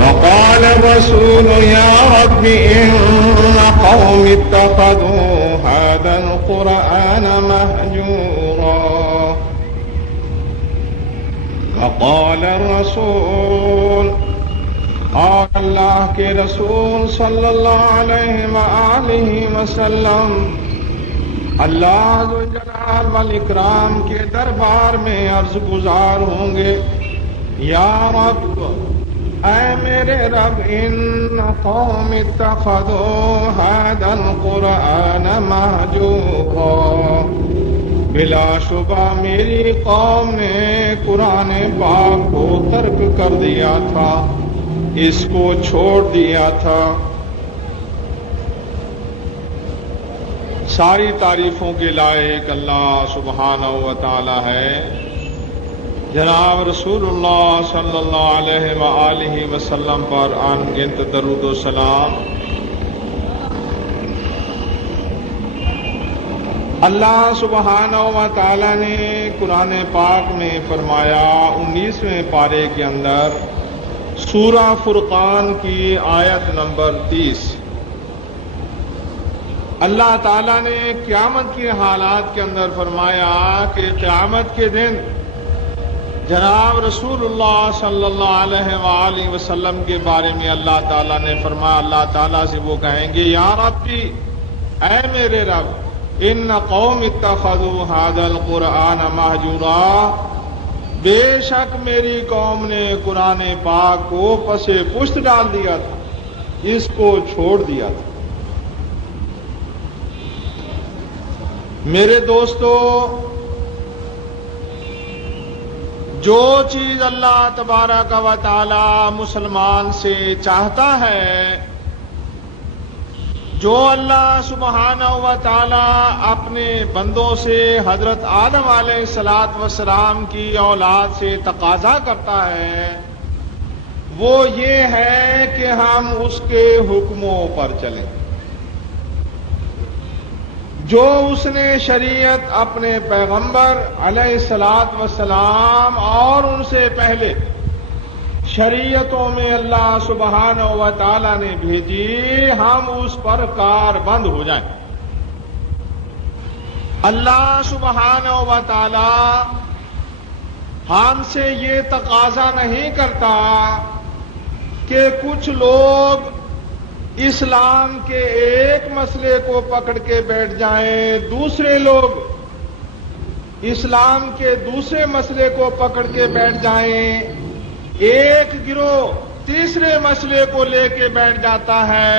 وقال الرسول يا رب إن قوم اتخذوا هذا القرآن مهجورا. وقال الرسول اور اللہ کے رسول صلی اللہ علیہ وآلہ وسلم اللہ ذوالجلال والاکرام کے دربار میں عرض گزار ہوں گے، یا رب، اے میرے رب، ان قوم اتخذوا هذا القرآن مہجورا، بلا شبہ میری قوم نے قرآن پاک کو ترک کر دیا تھا، اس کو چھوڑ دیا تھا۔ ساری تعریفوں کے لائق اللہ سبحانہ و تعالی ہے۔ جناب رسول اللہ صلی اللہ علیہ وآلہ وسلم پر ان گنت درود و سلام۔ اللہ سبحانہ و تعالی نے قرآن پاک میں فرمایا 19ویں پارے کے اندر سورہ فرقان کی آیت نمبر 30، اللہ تعالیٰ نے قیامت کے حالات کے اندر فرمایا کہ قیامت کے دن جناب رسول اللہ صلی اللہ علیہ وآلہ وسلم کے بارے میں اللہ تعالیٰ نے فرمایا، اللہ تعالیٰ سے وہ کہیں گے، یا ربی، اے میرے رب، ان قوم اتخذوا هذا القرآن مہجورا، بے شک میری قوم نے قرآن پاک کو پس پشت ڈال دیا تھا، اس کو چھوڑ دیا تھا۔ میرے دوستو، جو چیز اللہ تبارک و تعالی مسلمان سے چاہتا ہے، جو اللہ سبحانہ و تعالی اپنے بندوں سے حضرت آدم علیہ السلام کی اولاد سے تقاضا کرتا ہے، وہ یہ ہے کہ ہم اس کے حکموں پر چلیں۔ جو اس نے شریعت اپنے پیغمبر علیہ السلام اور ان سے پہلے شریعتوں میں اللہ سبحانہ و تعالی نے بھیجی، ہم اس پر کاربند ہو جائیں۔ اللہ سبحانہ و تعالی ہم سے یہ تقاضا نہیں کرتا کہ کچھ لوگ اسلام کے ایک مسئلے کو پکڑ کے بیٹھ جائیں، دوسرے لوگ اسلام کے دوسرے مسئلے کو پکڑ کے بیٹھ جائیں، ایک گروہ تیسرے مسئلے کو لے کے بیٹھ جاتا ہے،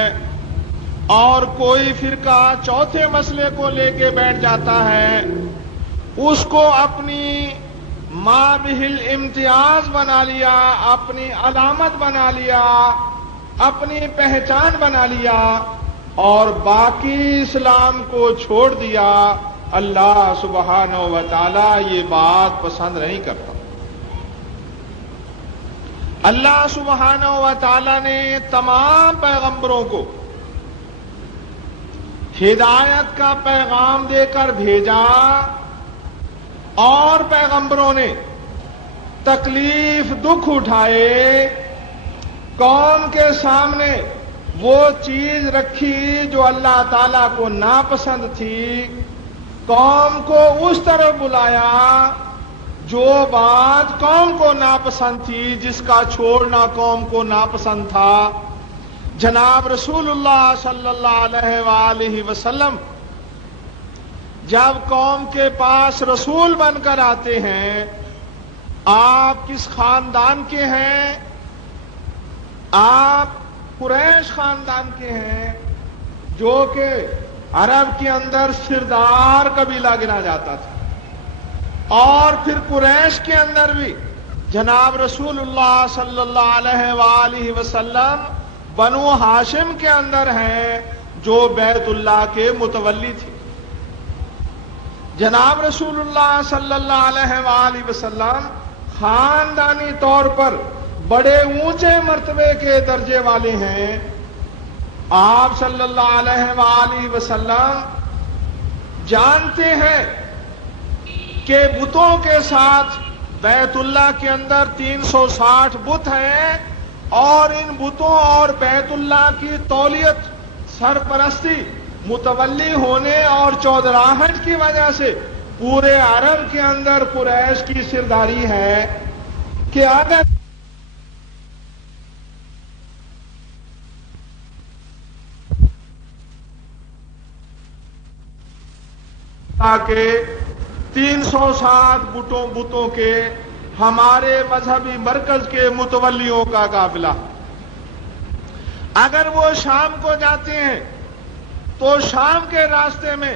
اور کوئی فرقہ چوتھے مسئلے کو لے کے بیٹھ جاتا ہے، اس کو اپنی ما بہل امتیاز بنا لیا، اپنی علامت بنا لیا، اپنی پہچان بنا لیا، اور باقی اسلام کو چھوڑ دیا۔ اللہ سبحانہ و تعالی یہ بات پسند نہیں کرتا۔ اللہ سبحانہ و تعالی نے تمام پیغمبروں کو ہدایت کا پیغام دے کر بھیجا، اور پیغمبروں نے تکلیف دکھ اٹھائے، قوم کے سامنے وہ چیز رکھی جو اللہ تعالیٰ کو ناپسند تھی، قوم کو اس طرف بلایا جو بات قوم کو ناپسند تھی، جس کا چھوڑنا قوم کو ناپسند تھا۔ جناب رسول اللہ صلی اللہ علیہ وآلہ وسلم جب قوم کے پاس رسول بن کر آتے ہیں، آپ کس خاندان کے ہیں؟ آپ قریش خاندان کے ہیں، جو کہ عرب کے اندر سردار قبیلہ گنا جاتا تھا، اور پھر قریش کے اندر بھی جناب رسول اللہ صلی اللہ علیہ وآلہ وسلم بنو ہاشم کے اندر ہیں، جو بیت اللہ کے متولی تھے۔ جناب رسول اللہ صلی اللہ علیہ وآلہ وسلم خاندانی طور پر بڑے اونچے مرتبے کے درجے والے ہیں۔ آپ صلی اللہ علیہ وآلہ وسلم جانتے ہیں کہ بتوں کے ساتھ بیت اللہ کے اندر 360 بت ہیں، اور ان بتوں اور بیت اللہ کی تولیت، سرپرستی، متولی ہونے اور چودراہٹ کی وجہ سے پورے عرب کے اندر قریش کی سرداری ہے کہ اگر کے 360 بتوں کے ہمارے مذہبی مرکز کے متولیوں کا قافلہ، اگر وہ شام کو جاتے ہیں تو شام کے راستے میں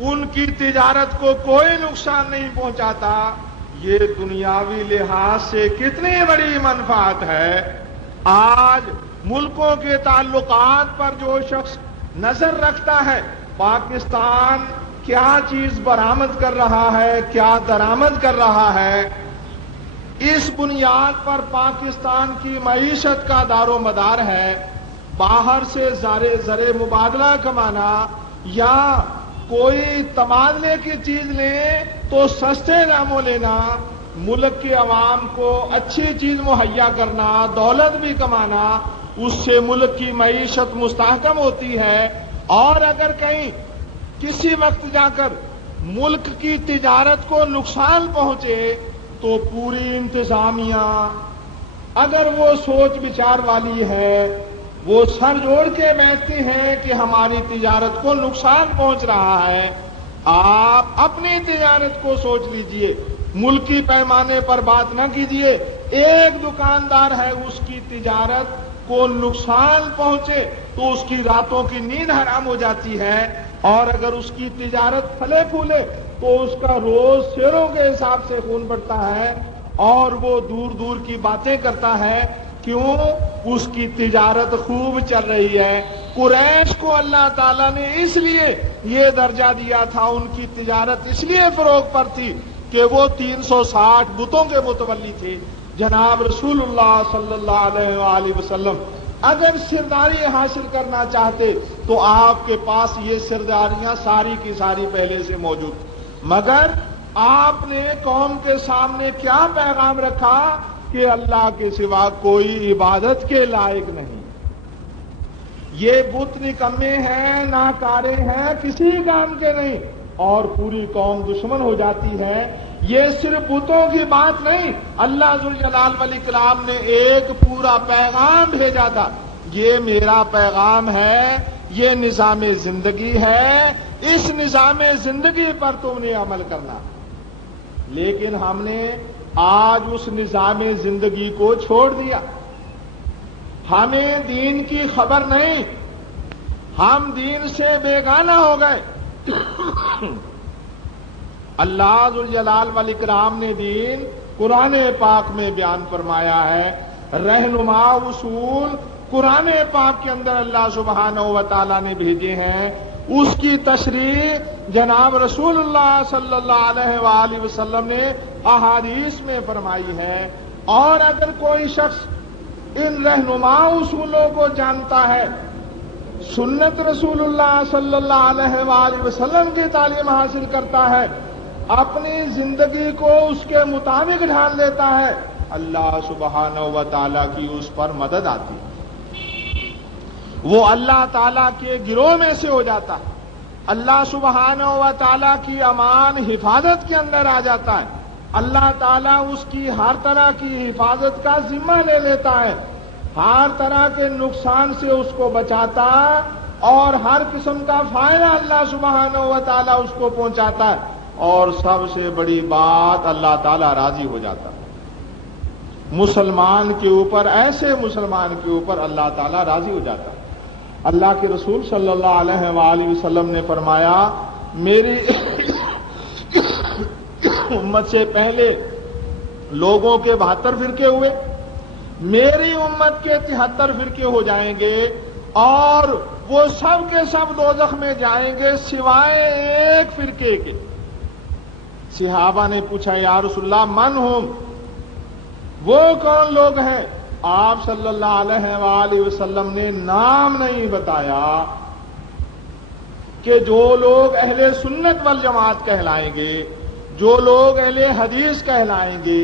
ان کی تجارت کو کوئی نقصان نہیں پہنچاتا. یہ دنیاوی لحاظ سے کتنی بڑی منفعت ہے. آج ملکوں کے تعلقات پر جو شخص نظر رکھتا ہے، پاکستان کیا چیز برآمد کر رہا ہے، کیا درآمد کر رہا ہے، اس بنیاد پر پاکستان کی معیشت کا دار و مدار ہے. باہر سے زر مبادلہ کمانا یا کوئی تبادلے کی چیز لیں تو سستے داموں لینا، ملک کے عوام کو اچھی چیز مہیا کرنا، دولت بھی کمانا، اس سے ملک کی معیشت مستحکم ہوتی ہے. اور اگر کہیں کسی وقت جا کر ملک کی تجارت کو نقصان پہنچے تو پوری انتظامیہ، اگر وہ سوچ بچار والی ہے، وہ سر جوڑ کے بیٹھتے ہیں کہ ہماری تجارت کو نقصان پہنچ رہا ہے. آپ اپنی تجارت کو سوچ لیجئے، ملکی پیمانے پر بات نہ کیجئے. ایک دکاندار ہے، اس کی تجارت کو نقصان پہنچے تو اس کی راتوں کی نیند حرام ہو جاتی ہے، اور اگر اس کی تجارت پھلے پھولے تو اس کا روز شیروں کے حساب سے خون بڑھتا ہے، اور وہ دور دور کی باتیں کرتا ہے. کیوں؟ اس کی تجارت خوب چل رہی ہے. قریش کو اللہ تعالیٰ نے اس لیے یہ درجہ دیا تھا، ان کی تجارت اس لیے فروغ پر تھی کہ وہ 360 بتوں کے متولی تھے. جناب رسول اللہ صلی اللہ علیہ وآلہ وسلم اگر سرداری حاصل کرنا چاہتے تو آپ کے پاس یہ سرداریاں ساری کی ساری پہلے سے موجود، مگر آپ نے قوم کے سامنے کیا پیغام رکھا کہ اللہ کے سوا کوئی عبادت کے لائق نہیں. یہ بت نکمے ہیں، ناکارے ہیں، کسی کام کے نہیں، اور پوری قوم دشمن ہو جاتی ہے. یہ صرف بتوں کی بات نہیں، اللہ ذوالجلال والاکرام نے ایک پورا پیغام بھیجا تھا. یہ میرا پیغام ہے، یہ نظام زندگی ہے، اس نظام زندگی پر تم نے عمل کرنا. لیکن ہم نے آج اس نظام زندگی کو چھوڑ دیا. ہمیں دین کی خبر نہیں، ہم دین سے بیگانہ ہو گئے. اللہ ذوالجلال والاکرام نے دین قرآن پاک میں بیان فرمایا ہے. رہنما اصول قرآن پاک کے اندر اللہ سبحانہ و تعالیٰ نے بھیجے ہیں. اس کی تشریح جناب رسول اللہ صلی اللہ علیہ وآلہ وسلم نے احادیث میں فرمائی ہے. اور اگر کوئی شخص ان رہنما اصولوں کو جانتا ہے، سنت رسول اللہ صلی اللہ علیہ وآلہ وسلم کی تعلیم حاصل کرتا ہے، اپنی زندگی کو اس کے مطابق ڈھال لیتا ہے، اللہ سبحانہ و تعالیٰ کی اس پر مدد آتی ہے. وہ اللہ تعالیٰ کے گروہ میں سے ہو جاتا ہے. اللہ سبحانہ و تعالیٰ کی امان حفاظت کے اندر آ جاتا ہے. اللہ تعالیٰ اس کی ہر طرح کی حفاظت کا ذمہ لے لیتا ہے، ہر طرح کے نقصان سے اس کو بچاتا ہے، اور ہر قسم کا فائدہ اللہ سبحانہ و تعالیٰ اس کو پہنچاتا ہے. اور سب سے بڑی بات، اللہ تعالیٰ راضی ہو جاتا ہے. مسلمان کے اوپر، ایسے مسلمان کے اوپر اللہ تعالیٰ راضی ہو جاتا ہے. اللہ کے رسول صلی اللہ علیہ وآلہ وسلم نے فرمایا، میری امت سے پہلے لوگوں کے 72 فرقے ہوئے، میری امت کے 73 فرقے ہو جائیں گے، اور وہ سب کے سب دوزخ میں جائیں گے سوائے ایک فرقے کے. صحابہ نے پوچھا، یا رسول اللہ من ہم، وہ کون لوگ ہیں؟ آپ صلی اللہ علیہ وآلہ وسلم نے نام نہیں بتایا کہ جو لوگ اہل سنت والجماعت کہلائیں گے، جو لوگ اہل حدیث کہلائیں گے،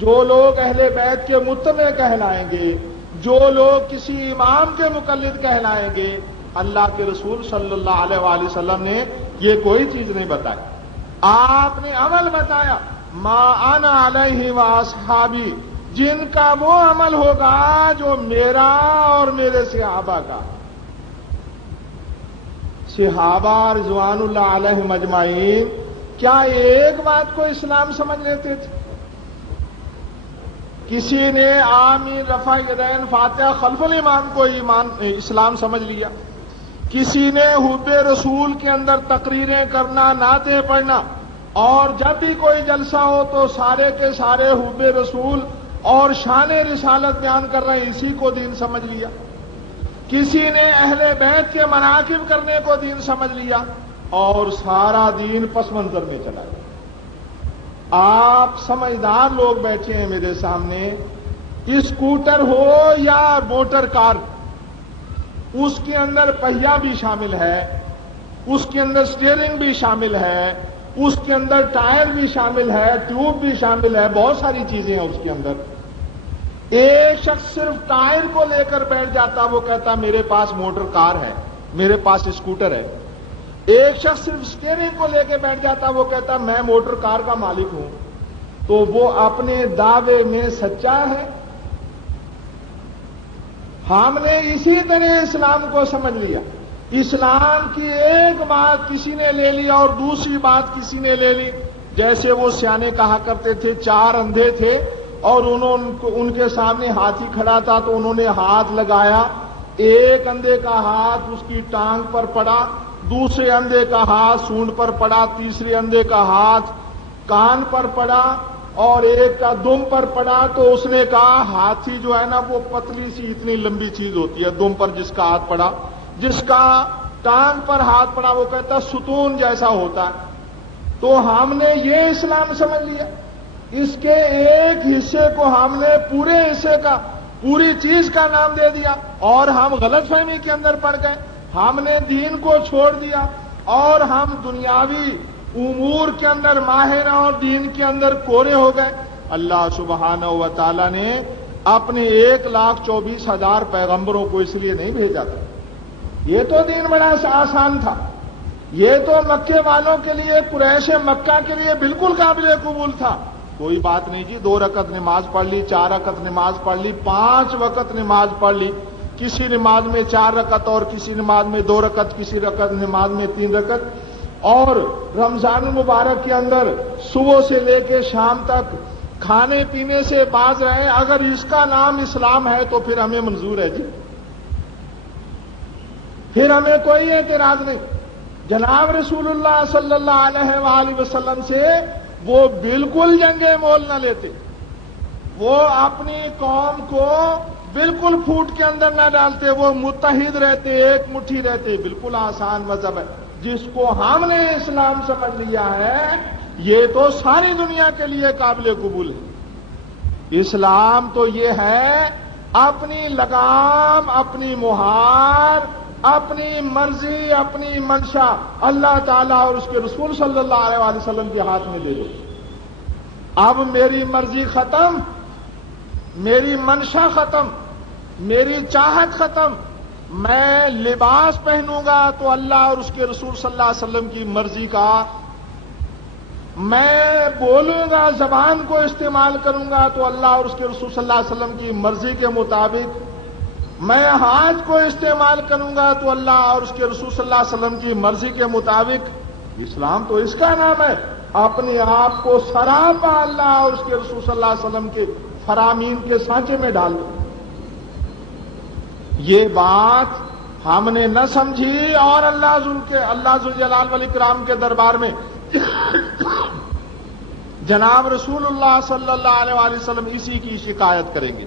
جو لوگ اہل بیت کے متبع کہلائیں گے، جو لوگ کسی امام کے مقلد کہلائیں گے، اللہ کے رسول صلی اللہ علیہ وآلہ وسلم نے یہ کوئی چیز نہیں بتائی. آپ نے عمل بتایا، ما انا علیہ واصحابی، جن کا وہ عمل ہوگا جو میرا اور میرے صحابہ کا. صحابہ رضوان اللہ علیہم اجمعین کیا ایک بات کو اسلام سمجھ لیتے تھے؟ کسی نے آمین رفع یدین فاتحہ خلف الامام کو اسلام سمجھ لیا، کسی نے حب رسول کے اندر تقریریں کرنا، نعتیں پڑھنا، اور جب بھی کوئی جلسہ ہو تو سارے کے سارے حب رسول اور شان رسالت بیان کر رہے ہیں، اسی کو دین سمجھ لیا. کسی نے اہل بیت کے مناقب کرنے کو دین سمجھ لیا اور سارا دین پس منظر میں چلا گیا. آپ سمجھدار لوگ بیٹھے ہیں میرے سامنے، اسکوٹر ہو یا موٹر کار، اس کے اندر پہیا بھی شامل ہے، اس کے اندر سٹیئرنگ بھی شامل ہے، اس کے اندر ٹائر بھی شامل ہے، ٹیوب بھی شامل ہے، بہت ساری چیزیں ہیں اس کے اندر. ایک شخص صرف ٹائر کو لے کر بیٹھ جاتا، وہ کہتا میرے پاس موٹر کار ہے، میرے پاس اسکوٹر ہے. ایک شخص صرف سٹیئرنگ کو لے کے بیٹھ جاتا، وہ کہتا میں موٹر کار کا مالک ہوں. تو وہ اپنے دعوے میں سچا ہے. ہم نے اسی طرح اسلام کو سمجھ لیا. اسلام کی ایک بات کسی نے لے لی اور دوسری بات کسی نے لے لی. جیسے وہ سیانے کہا کرتے تھے، چار اندھے تھے اور ان کے سامنے ہاتھی کھڑا تھا تو انہوں نے ہاتھ لگایا. ایک اندھے کا ہاتھ اس کی ٹانگ پر پڑا، دوسرے اندھے کا ہاتھ سونڈ پر پڑا، تیسرے اندھے کا ہاتھ کان پر پڑا اور ایک کا دم پر پڑا. تو اس نے کہا ہاتھی جو ہے نا وہ پتلی سی اتنی لمبی چیز ہوتی ہے، دم پر جس کا ہاتھ پڑا، جس کا ٹانگ پر ہاتھ پڑا وہ کہتا ستون جیسا ہوتا ہے. تو ہم نے یہ اسلام سمجھ لیا. اس کے ایک حصے کو ہم نے پورے حصے کا، پوری چیز کا نام دے دیا اور ہم غلط فہمی کے اندر پڑ گئے. ہم نے دین کو چھوڑ دیا اور ہم دنیاوی امور کے اندر ماہر اور دین کے اندر کورے ہو گئے. اللہ سبحانہ و تعالی نے اپنے 1,24,000 پیغمبروں کو اس لیے نہیں بھیجا تھا. یہ تو دین بڑا آسان تھا، یہ تو مکے والوں کے لیے، قریش مکہ کے لیے بالکل قابل قبول تھا. کوئی بات نہیں جی، 2 رکعت نماز پڑھ لی، 4 رکعت نماز پڑھ لی، 5 وقت نماز پڑھ لی. کسی نماز میں 4 رکعت اور کسی نماز میں 2 رکعت، کسی رکعت نماز میں 3 رکعت. اور رمضان المبارک کے اندر صبح سے لے کے شام تک کھانے پینے سے باز رہے. اگر اس کا نام اسلام ہے تو پھر ہمیں منظور ہے جی، پھر ہمیں کوئی اعتراض نہیں. جناب رسول اللہ صلی اللہ علیہ وآلہ وسلم سے وہ بالکل جنگے مول نہ لیتے، وہ اپنی قوم کو بالکل پھوٹ کے اندر نہ ڈالتے، وہ متحد رہتے، ایک مٹھی رہتے. بالکل آسان مذہب ہے جس کو ہم نے اسلام سمجھ لیا ہے، یہ تو ساری دنیا کے لیے قابل قبول ہے. اسلام تو یہ ہے اپنی لگام، اپنی مہار، اپنی مرضی، اپنی منشا اللہ تعالیٰ اور اس کے رسول صلی اللہ علیہ وسلم کے ہاتھ میں دے دو. اب میری مرضی ختم، میری منشا ختم، میری چاہت ختم. میں لباس پہنوں گا تو اللہ اور اس کے رسول صلی اللہ علیہ وسلم کی مرضی کا، میں بولوں گا، زبان کو استعمال کروں گا تو اللہ اور اس کے رسول صلی اللہ علیہ وسلم کی مرضی کے مطابق، میں ہاتھ کو استعمال کروں گا تو اللہ اور اس کے رسول صلی اللہ علیہ وسلم کی مرضی کے مطابق. اسلام تو اس کا نام ہے اپنے آپ کو سراپا اللہ اور اس کے رسول صلی اللہ علیہ وسلم کے فرامین کے سانچے میں ڈال دو. یہ بات ہم نے نہ سمجھی اور اللہ ذوالجلال والاکرام کے دربار میں جناب رسول اللہ صلی اللہ علیہ وآلہ وسلم اسی کی شکایت کریں گے.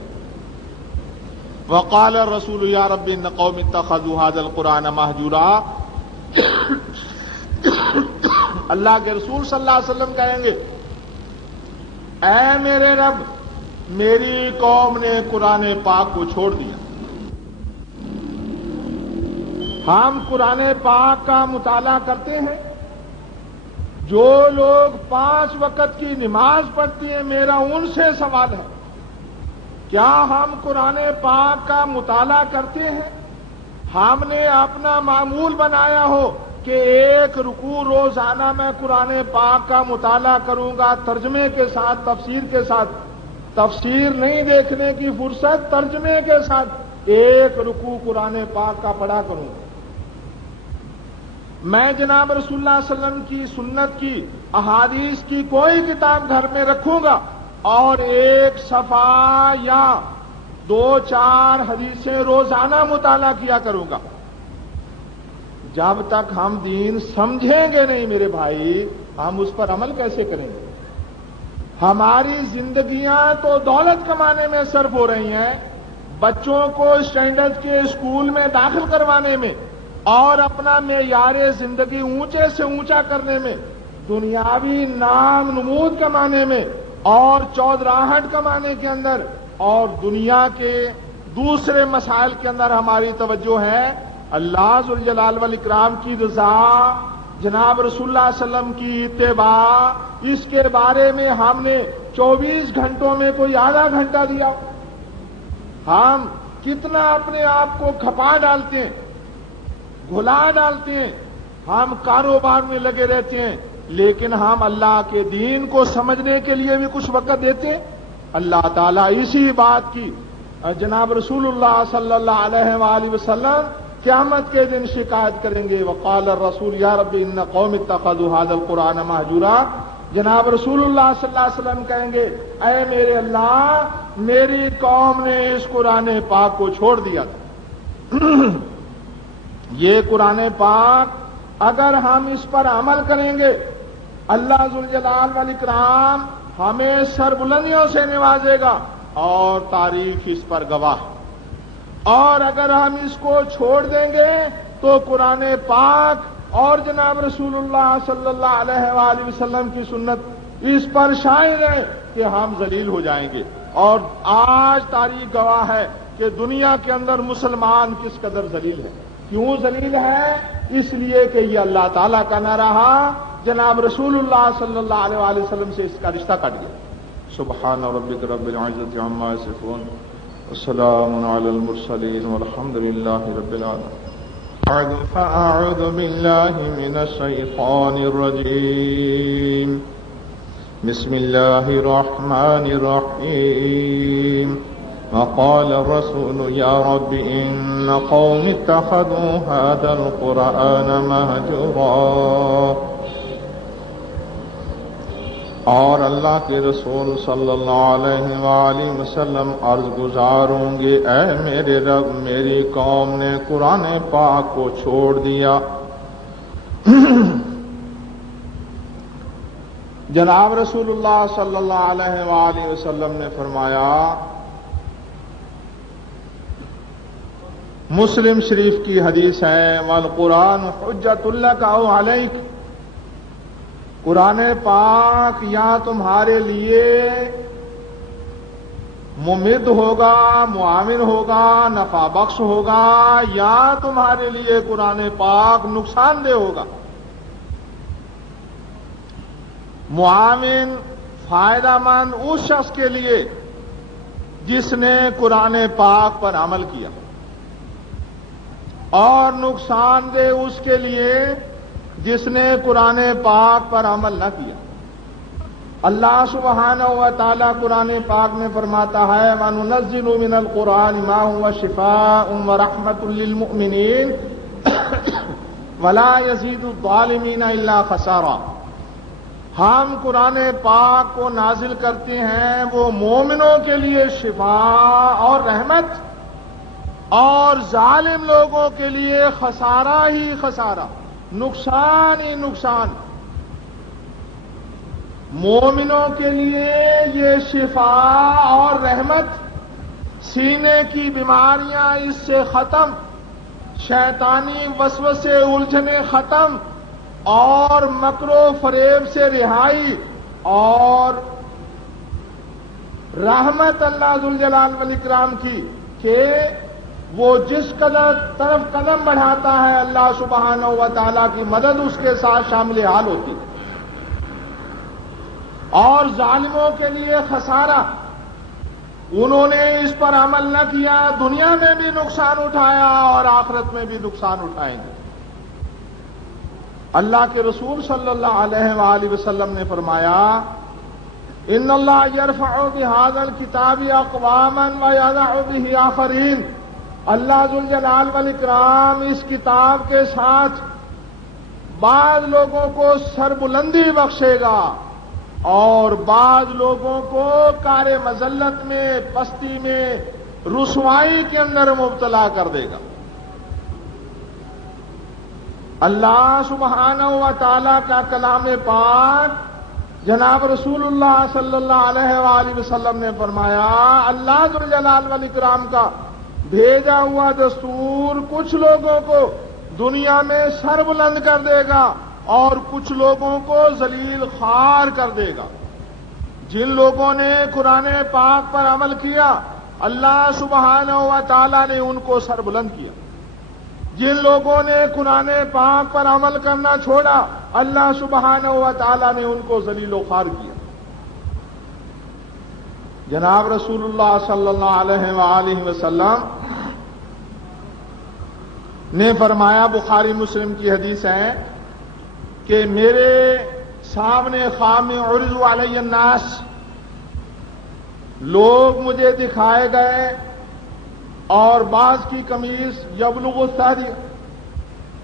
وقال الرسول یا رب ان قوم اتخذوا هذا القرآن مہجورا. اللہ کے رسول صلی اللہ علیہ وسلم کہیں گے اے میرے رب، میری قوم نے قرآن پاک کو چھوڑ دیا. ہم قرآن پاک کا مطالعہ کرتے ہیں، جو لوگ 5 وقت کی نماز پڑھتی ہیں، میرا ان سے سوال ہے، کیا ہم قرآن پاک کا مطالعہ کرتے ہیں؟ ہم نے اپنا معمول بنایا ہو کہ 1 رکوع روزانہ میں قرآن پاک کا مطالعہ کروں گا، ترجمے کے ساتھ، تفسیر کے ساتھ، تفسیر نہیں دیکھنے کی فرصت، ترجمے کے ساتھ 1 رکوع قرآن پاک کا پڑھا کروں گا۔ میں جناب رسول اللہ صلی اللہ علیہ وسلم کی سنت کی، احادیث کی کوئی کتاب گھر میں رکھوں گا اور 1 صفحہ یا 2-4 حدیثیں روزانہ مطالعہ کیا کروں گا۔ جب تک ہم دین سمجھیں گے نہیں میرے بھائی، ہم اس پر عمل کیسے کریں گے؟ ہماری زندگیاں تو دولت کمانے میں صرف ہو رہی ہیں، بچوں کو اسٹینڈرڈ کے اسکول میں داخل کروانے میں اور اپنا معیار زندگی اونچے سے اونچا کرنے میں، دنیاوی نام نمود کمانے میں اور چودراہٹ کمانے کے اندر اور دنیا کے دوسرے مسائل کے اندر ہماری توجہ ہے۔ اللہ ذوالجلال والاکرام کی رضا، جناب رسول اللہ صلی اللہ علیہ وسلم کی اتباع، اس کے بارے میں ہم نے 24 گھنٹوں میں کوئی آدھا گھنٹہ دیا؟ ہم کتنا اپنے آپ کو کھپا ڈالتے ہیں، گھلا ڈالتے ہیں، ہم کاروبار میں لگے رہتے ہیں، لیکن ہم اللہ کے دین کو سمجھنے کے لیے بھی کچھ وقت دیتے ہیں۔ اللہ تعالیٰ اسی بات کی جناب رسول اللہ صلی اللہ علیہ وآلہ وسلم قیامت کے دن شکایت کریں گے، وقال الرسول یا رب ان قوم اتخذوا هذا القرآن مہجورا۔ جناب رسول اللہ صلی اللہ علیہ وسلم کہیں گے، اے میرے اللہ، میری قوم نے اس قرآن پاک کو چھوڑ دیا تھا۔ یہ قرآن پاک اگر ہم اس پر عمل کریں گے، اللہ ذوالجلال والاکرام ہمیں سربلندیوں سے نوازے گا اور تاریخ اس پر گواہ۔ اور اگر ہم اس کو چھوڑ دیں گے تو قرآن پاک اور جناب رسول اللہ صلی اللہ علیہ وآلہ وسلم کی سنت اس پر شاہد ہے کہ ہم ذلیل ہو جائیں گے۔ اور آج تاریخ گواہ ہے کہ دنیا کے اندر مسلمان کس قدر ذلیل ہے۔ کیوں ذلیل ہے؟ اس لیے کہ یہ اللہ تعالیٰ کا نہ رہا، جناب رسول اللہ صلی اللہ علیہ وآلہ وسلم سے اس کا رشتہ کٹ گیا۔ سبحان ربک رب العزت عما یصفون والسلام علی المرسلین والحمد للہ رب العالمین۔ فأعوذ باللہ من الشیطان الرجیم، بسم اللہ الرحمن الرحیم۔ وقال الرسول يا رب إن قوم اتخذوا هذا القرآن مهجورا۔ اور اللہ کے رسول صلی اللہ علیہ وآلہ وسلم عرض گزاروں گے، اے میرے رب، میری قوم نے قرآن پاک کو چھوڑ دیا۔ جناب رسول اللہ صلی اللہ علیہ وآلہ وسلم نے فرمایا، مسلم شریف کی حدیث ہے، والقرآن حجۃ لک او علیک، قرآن پاک یا تمہارے لیے ممد ہوگا، معاون ہوگا، نفع بخش ہوگا، یا تمہارے لیے قرآن پاک نقصان دہ ہوگا۔ معاون فائدہ مند اس شخص کے لیے جس نے قرآن پاک پر عمل کیا، اور نقصان دہ اس کے لیے جس نے قرآن پاک پر عمل نہ کیا۔ اللہ سبحانہ و تعالیٰ قرآن پاک میں فرماتا ہے، وَنُنَزِّلُ مِنَ الْقُرْآنِ مَا هُوَ شِفَاءٌ وَرَحْمَةٌ لِّلْمُؤْمِنِينَ وَلَا يَزِيدُ الظَّالِمِينَ إِلَّا خَسَارًا۔ ہم قرآن پاک کو نازل کرتے ہیں، وہ مومنوں کے لیے شفاء اور رحمت، اور ظالم لوگوں کے لیے خسارہ ہی خسارہ، نقصان ہی نقصان۔ مومنوں کے لیے یہ شفاء اور رحمت، سینے کی بیماریاں اس سے ختم، شیطانی وسوسے الجھنے ختم، اور مکر و فریب سے رہائی، اور رحمت اللہ ذوالجلال والاکرام کی کہ وہ جس طرف قدم بڑھاتا ہے اللہ سبحانہ و تعالیٰ کی مدد اس کے ساتھ شامل حال ہوتی ہے۔ اور ظالموں کے لیے خسارہ، انہوں نے اس پر عمل نہ کیا، دنیا میں بھی نقصان اٹھایا اور آخرت میں بھی نقصان اٹھائیں گے۔ اللہ کے رسول صلی اللہ علیہ وآلہ وسلم نے فرمایا ان اللہ یرفع بہذا الکتاب اقواما ویضع بہ آخرین، اللہ ذوالجلال والاکرام اس کتاب کے ساتھ بعض لوگوں کو سربلندی بخشے گا اور بعض لوگوں کو کار مذلت میں، پستی میں، رسوائی کے اندر مبتلا کر دے گا۔ اللہ سبحانہ و تعالی کا کلام پاک جناب رسول اللہ صلی اللہ علیہ وآلہ وسلم نے فرمایا اللہ ذوالجلال والاکرام کا بھیجا ہوا دستور کچھ لوگوں کو دنیا میں سر بلند کر دے گا اور کچھ لوگوں کو ذلیل خوار کر دے گا۔ جن لوگوں نے قرآن پاک پر عمل کیا اللہ سبحانہ و تعالی نے ان کو سر بلند کیا، جن لوگوں نے قرآن پاک پر عمل کرنا چھوڑا اللہ سبحانہ و تعالی نے ان کو ذلیل و خوار کیا۔ جناب رسول اللہ صلی اللہ علیہ وآلہ وسلم نے فرمایا، بخاری مسلم کی حدیث ہے کہ میرے سامنے خواب میں عرض علی الناس، لوگ مجھے دکھائے گئے اور بعض کی قمیص یبلغ الثدی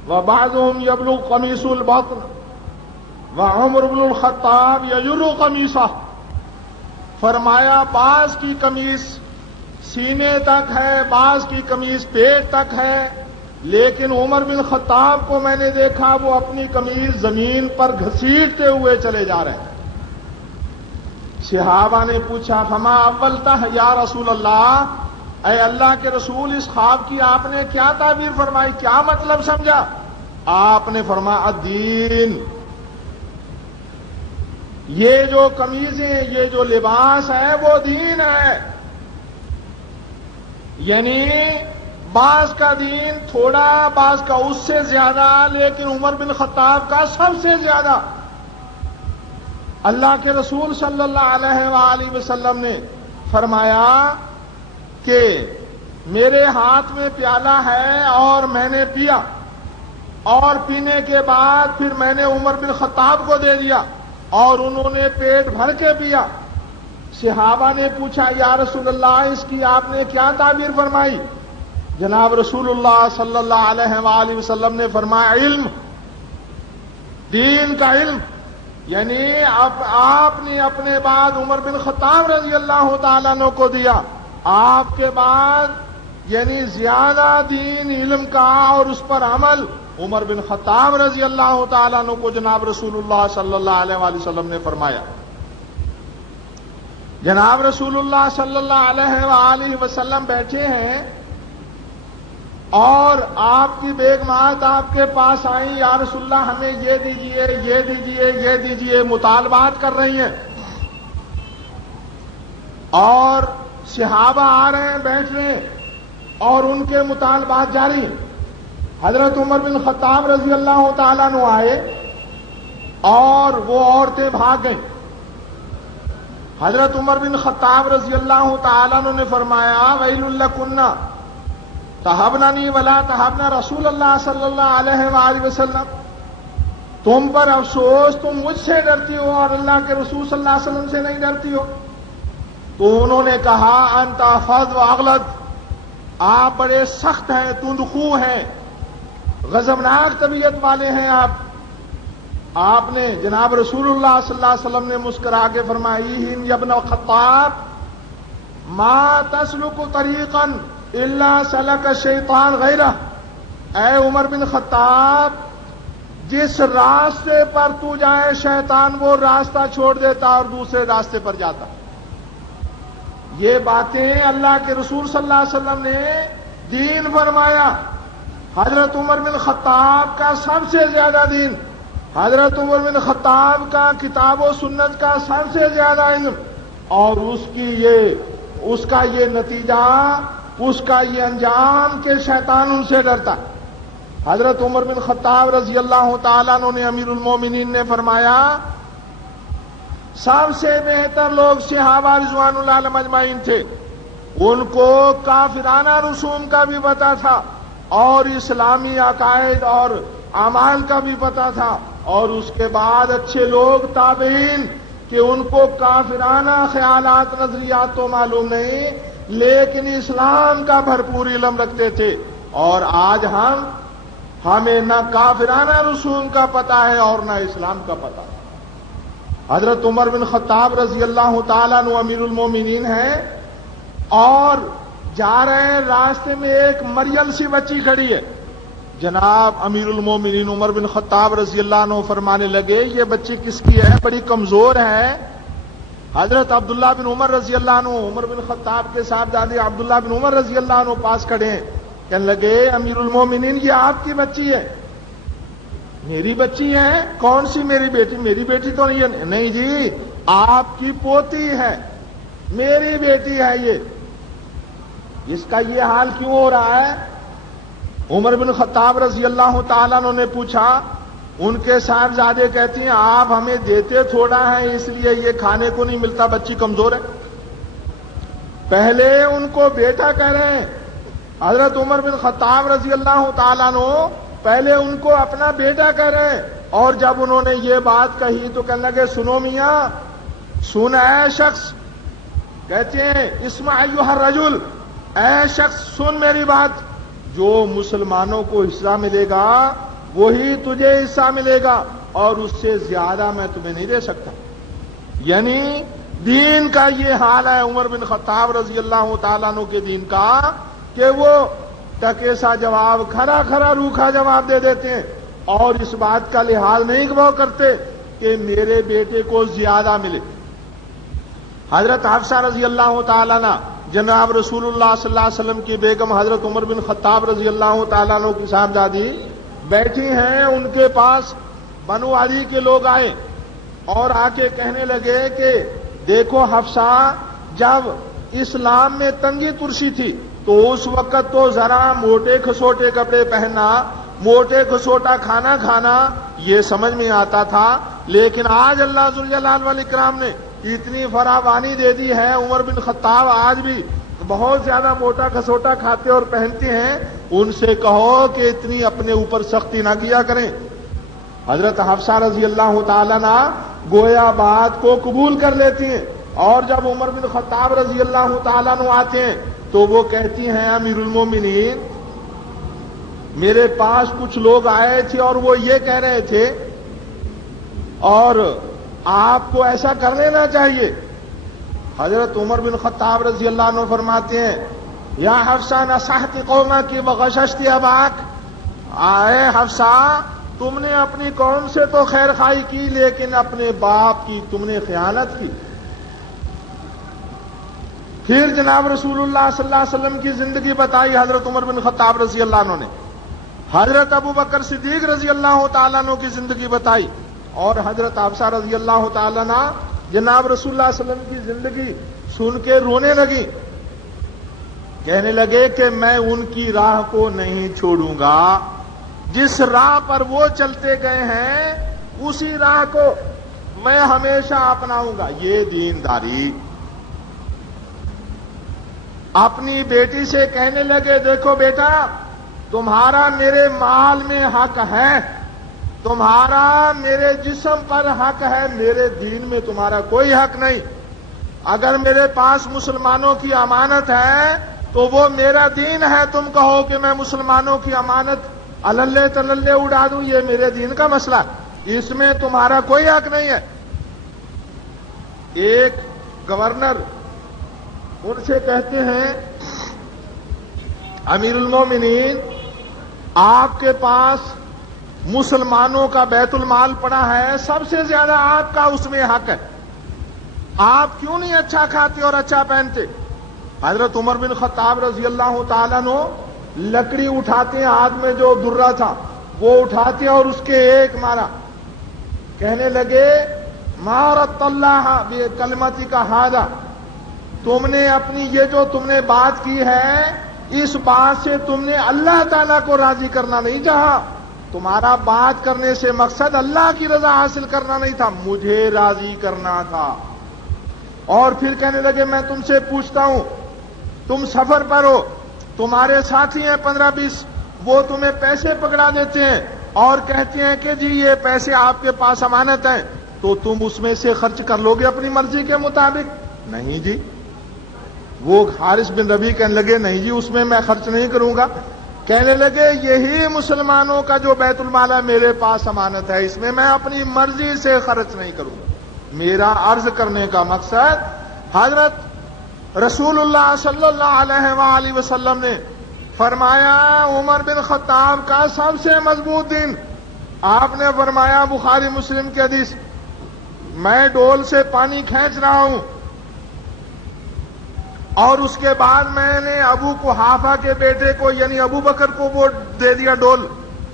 وبعضهم یبلغ قمیص البطن وعمر بن الخطاب یجر قمیصہ، فرمایا بعض کی قمیص سینے تک ہے، بعض کی قمیص پیٹ تک ہے، لیکن عمر بن خطاب کو میں نے دیکھا وہ اپنی قمیص زمین پر گھسیٹتے ہوئے چلے جا رہے ہیں۔ صحابہ نے پوچھا فما اولتہ یا رسول اللہ، اے اللہ کے رسول اس خواب کی آپ نے کیا تعبیر فرمائی، کیا مطلب سمجھا؟ آپ نے فرمایا الدین، یہ جو قمیضیں، یہ جو لباس ہے وہ دین ہے۔ یعنی بعض کا دین تھوڑا، بعض کا اس سے زیادہ، لیکن عمر بن خطاب کا سب سے زیادہ۔ اللہ کے رسول صلی اللہ علیہ وآلہ وسلم نے فرمایا کہ میرے ہاتھ میں پیالہ ہے اور میں نے پیا، اور پینے کے بعد پھر میں نے عمر بن خطاب کو دے دیا اور انہوں نے پیٹ بھر کے پیا۔ صحابہ نے پوچھا یا رسول اللہ اس کی آپ نے کیا تعبیر فرمائی؟ جناب رسول اللہ صلی اللہ علیہ وآلہ وسلم نے فرمایا علم، دین کا علم۔ یعنی اب آپ نے اپنے بعد عمر بن خطاب رضی اللہ تعالیٰ عنہ کو دیا، آپ کے بعد یعنی زیادہ دین علم کا اور اس پر عمل عمر بن خطاب رضی اللہ تعالیٰ عنہ کو جناب رسول اللہ صلی اللہ علیہ وآلہ وسلم نے فرمایا۔ جناب رسول اللہ صلی اللہ علیہ وآلہ وسلم بیٹھے ہیں اور آپ کی بیگمات آپ کے پاس آئیں، یا رسول اللہ ہمیں یہ دیجئے، یہ دیجئے، یہ دیجئے، مطالبات کر رہی ہیں، اور صحابہ آ رہے ہیں، بیٹھ رہے ہیں اور ان کے مطالبات جاری ہیں۔ حضرت عمر بن خطاب رضی اللہ تعالیٰ عنہ آئے اور وہ عورتیں بھاگ گئیں۔ حضرت عمر بن خطاب رضی اللہ تعالیٰ عنہ نے فرمایا ویل لکن تہبننی ولا تہبنا رسول اللہ صلی اللہ علیہ وآلہ وسلم، تم پر افسوس، تم مجھ سے ڈرتی ہو اور اللہ کے رسول صلی اللہ علیہ وسلم سے نہیں ڈرتی ہو۔ تو انہوں نے کہا انت فظ واغلظ، آپ بڑے سخت ہیں، تندخو ہیں، غضبناک طبیعت والے ہیں آپ نے جناب رسول اللہ صلی اللہ علیہ وسلم نے مسکرا کے فرمائی یا ابن خطاب ما تسلک طریقا الا سلک الشیطان غیرہ، اے عمر بن خطاب جس راستے پر تو جائے شیطان وہ راستہ چھوڑ دیتا اور دوسرے راستے پر جاتا۔ یہ باتیں اللہ کے رسول صلی اللہ علیہ وسلم نے دین فرمایا۔ حضرت عمر بن خطاب کا سب سے زیادہ دین، حضرت عمر بن خطاب کا کتاب و سنت کا سب سے زیادہ علم، اور اس کا یہ نتیجہ، اس کا یہ انجام کہ شیطان ان سے ڈرتا۔ حضرت عمر بن خطاب رضی اللہ تعالیٰ عنہ نے امیر المومنین نے فرمایا سب سے بہتر لوگ صحابہ رضوان اللہ علیہم اجمعین تھے. ان کو کافرانہ رسوم کا بھی پتا تھا اور اسلامی عقائد اور اعمال کا بھی پتا تھا. اور اس کے بعد اچھے لوگ تابعین کہ ان کو کافرانہ خیالات نظریات تو معلوم نہیں لیکن اسلام کا بھرپور علم رکھتے تھے. اور آج ہمیں نہ کافرانہ رسوم کا پتہ ہے اور نہ اسلام کا پتہ. حضرت عمر بن خطاب رضی اللہ تعالیٰ عنہ امیر المومنین ہیں اور جا رہے ہیں، راستے میں ایک مریل سی بچی کھڑی ہے. جناب امیر المومنین عمر بن خطاب رضی اللہ عنہ فرمانے لگے یہ بچی کس کی ہے؟ بڑی کمزور ہے. حضرت عبداللہ بن عمر رضی اللہ عنہ عمر بن خطاب کے صاحبزادے عبداللہ بن عمر رضی اللہ عنہ پاس کھڑے ہیں. کہنے لگے امیر المومنین یہ آپ کی بچی ہے؟ میری بچی ہے؟ کون سی میری بیٹی؟ میری بیٹی تو نہیں ہے. نہیں جی آپ کی پوتی ہے، میری بیٹی ہے یہ. اس کا یہ حال کیوں ہو رہا ہے؟ عمر بن خطاب رضی اللہ تعالیٰ عنہ نے پوچھا. ان کے صاحبزادے کہتی ہیں آپ ہمیں دیتے تھوڑا ہے اس لیے یہ کھانے کو نہیں ملتا، بچی کمزور ہے. پہلے ان کو بیٹا کہہ رہے ہیں حضرت عمر بن خطاب رضی اللہ تعالیٰ عنہ، پہلے ان کو اپنا بیٹا کہہ رہے ہیں. اور جب انہوں نے یہ بات کہی تو کہنے لگے سنو میاں، سن اے شخص. کہتے ہیں اسمع ایھا الرجل، اے شخص سن میری بات. جو مسلمانوں کو حصہ ملے گا وہی تجھے حصہ ملے گا اور اس سے زیادہ میں تمہیں نہیں دے سکتا. یعنی دین کا یہ حال ہے عمر بن خطاب رضی اللہ تعالیٰ عنہ کے دین کا کہ وہ ٹکے سا جواب، کھرا کھرا روکھا جواب دے دیتے ہیں اور اس بات کا لحاظ نہیں وہ کرتے کہ میرے بیٹے کو زیادہ ملے. حضرت حفصہ رضی اللہ تعالیٰ عنہ جناب رسول اللہ صلی اللہ علیہ وسلم کی بیگم حضرت عمر بن خطاب رضی اللہ تعالیٰ عنہ کی صاحبزادی بیٹھی ہیں. ان کے پاس بنو علی کے لوگ آئے اور آ کے کہنے لگے کہ دیکھو حفصہ، جب اسلام میں تنگی ترشی تھی تو اس وقت تو ذرا موٹے کھسوٹے کپڑے پہننا، موٹے کھسوٹا کھانا کھانا یہ سمجھ میں آتا تھا، لیکن آج اللہ ذوالجلال والاکرام نے اتنی فراوانی دے دی ہے. عمر بن خطاب آج بھی بہت زیادہ موٹا کھسوٹا کھاتے اور پہنتے ہیں. ان سے کہو کہ اتنی اپنے اوپر سختی نہ کیا کریں. حضرت حفصہ رضی اللہ تعالیٰ عنہ گویا بات کو قبول کر لیتی ہیں اور جب عمر بن خطاب رضی اللہ تعالیٰ عنہ آتے ہیں تو وہ کہتی ہیں امیر المومنین میرے پاس کچھ لوگ آئے تھے اور وہ یہ کہہ رہے تھے اور آپ کو ایسا کر لینا چاہیے. حضرت عمر بن خطاب رضی اللہ عنہ فرماتے ہیں یا حفصہ نصحت قومک وغششت اباک. اے حفصہ تم نے اپنی قوم سے تو خیر خواہی کی لیکن اپنے باپ کی تم نے خیانت کی. پھر جناب رسول اللہ صلی اللہ علیہ وسلم کی زندگی بتائی حضرت عمر بن خطاب رضی اللہ عنہ نے. حضرت ابو بکر صدیق رضی اللہ تعالیٰ عنہ کی زندگی بتائی اور حضرت حفصہ رضی اللہ تعالیٰ عنہ جناب رسول اللہ صلی اللہ علیہ وسلم کی زندگی سن کے رونے لگی. کہنے لگے کہ میں ان کی راہ کو نہیں چھوڑوں گا، جس راہ پر وہ چلتے گئے ہیں اسی راہ کو میں ہمیشہ اپناؤں گا. یہ دینداری. اپنی بیٹی سے کہنے لگے دیکھو بیٹا تمہارا میرے مال میں حق ہے، تمہارا میرے جسم پر حق ہے، میرے دین میں تمہارا کوئی حق نہیں. اگر میرے پاس مسلمانوں کی امانت ہے تو وہ میرا دین ہے. تم کہو کہ میں مسلمانوں کی امانت اللے تللے اڑا دوں، یہ میرے دین کا مسئلہ، اس میں تمہارا کوئی حق نہیں ہے. ایک گورنر ان سے کہتے ہیں امیر المومنین آپ کے پاس مسلمانوں کا بیت المال پڑا ہے، سب سے زیادہ آپ کا اس میں حق ہے، آپ کیوں نہیں اچھا کھاتے اور اچھا پہنتے؟ حضرت عمر بن خطاب رضی اللہ تعالیٰ عنہ لکڑی اٹھاتے ہیں، ہاتھ میں جو درہ تھا وہ اٹھاتے اور اس کے ایک مارا. کہنے لگے مارت اللہ بکلمتی کا ہادہ، تم نے اپنی یہ جو تم نے بات کی ہے اس بات سے تم نے اللہ تعالیٰ کو راضی کرنا نہیں چاہا، تمہارا بات کرنے سے مقصد اللہ کی رضا حاصل کرنا نہیں تھا، مجھے راضی کرنا تھا۔ اور پھر کہنے لگے میں تم سے پوچھتا ہوں، تم سفر پر ہو، تمہارے ساتھی ہیں 15-20، وہ تمہیں پیسے پکڑا دیتے ہیں اور کہتے ہیں کہ جی یہ پیسے آپ کے پاس امانت ہیں، تو تم اس میں سے خرچ کر لو گے اپنی مرضی کے مطابق؟ نہیں جی۔ وہ حارث بن ربیع کہنے لگے نہیں جی اس میں میں خرچ نہیں کروں گا۔ کہنے لگے یہی مسلمانوں کا جو بیت المال ہے میرے پاس امانت ہے، اس میں میں اپنی مرضی سے خرچ نہیں کروں گا۔ میرا عرض کرنے کا مقصد، حضرت رسول اللہ صلی اللہ علیہ وآلہ وسلم نے فرمایا عمر بن خطاب کا سب سے مضبوط دین، آپ نے فرمایا بخاری مسلم کی حدیث، میں ڈول سے پانی کھینچ رہا ہوں اور اس کے بعد میں نے ابو قحافہ کے بیٹے کو یعنی ابو بکر کو وہ دے دیا ڈول،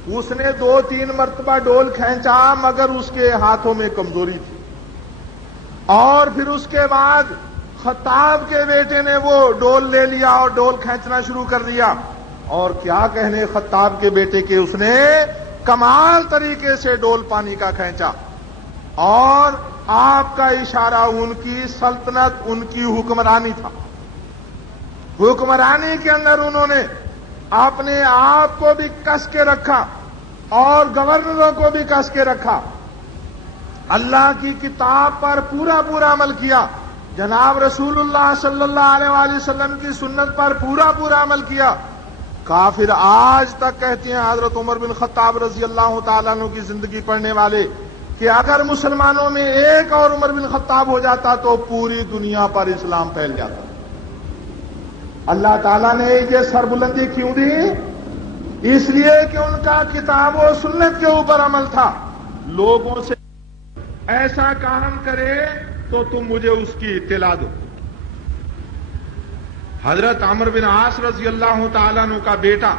اس نے 2-3 مرتبہ ڈول کھینچا مگر اس کے ہاتھوں میں کمزوری تھی، اور پھر اس کے بعد خطاب کے بیٹے نے وہ ڈول لے لیا اور ڈول کھینچنا شروع کر دیا، اور کیا کہنے خطاب کے بیٹے کے، اس نے کمال طریقے سے ڈول پانی کا کھینچا، اور آپ کا اشارہ ان کی سلطنت، ان کی حکمرانی تھا۔ حکمرانی کے اندر انہوں نے اپنے آپ کو بھی کس کے رکھا اور گورنروں کو بھی کس کے رکھا، اللہ کی کتاب پر پورا پورا عمل کیا، جناب رسول اللہ صلی اللہ علیہ وآلہ وسلم کی سنت پر پورا پورا عمل کیا۔ کافر آج تک کہتے ہیں حضرت عمر بن خطاب رضی اللہ تعالیٰ عنہ کی زندگی پڑھنے والے کہ اگر مسلمانوں میں ایک اور عمر بن خطاب ہو جاتا تو پوری دنیا پر اسلام پھیل جاتا۔ اللہ تعالیٰ نے یہ سربلندی کیوں دی؟ اس لیے کہ ان کا کتاب و سنت کے اوپر عمل تھا۔ لوگوں سے ایسا کام کرے تو تم مجھے اس کی اطلاع دو۔ حضرت عمرو بن عاص رضی اللہ تعالیٰ عنہ کا بیٹا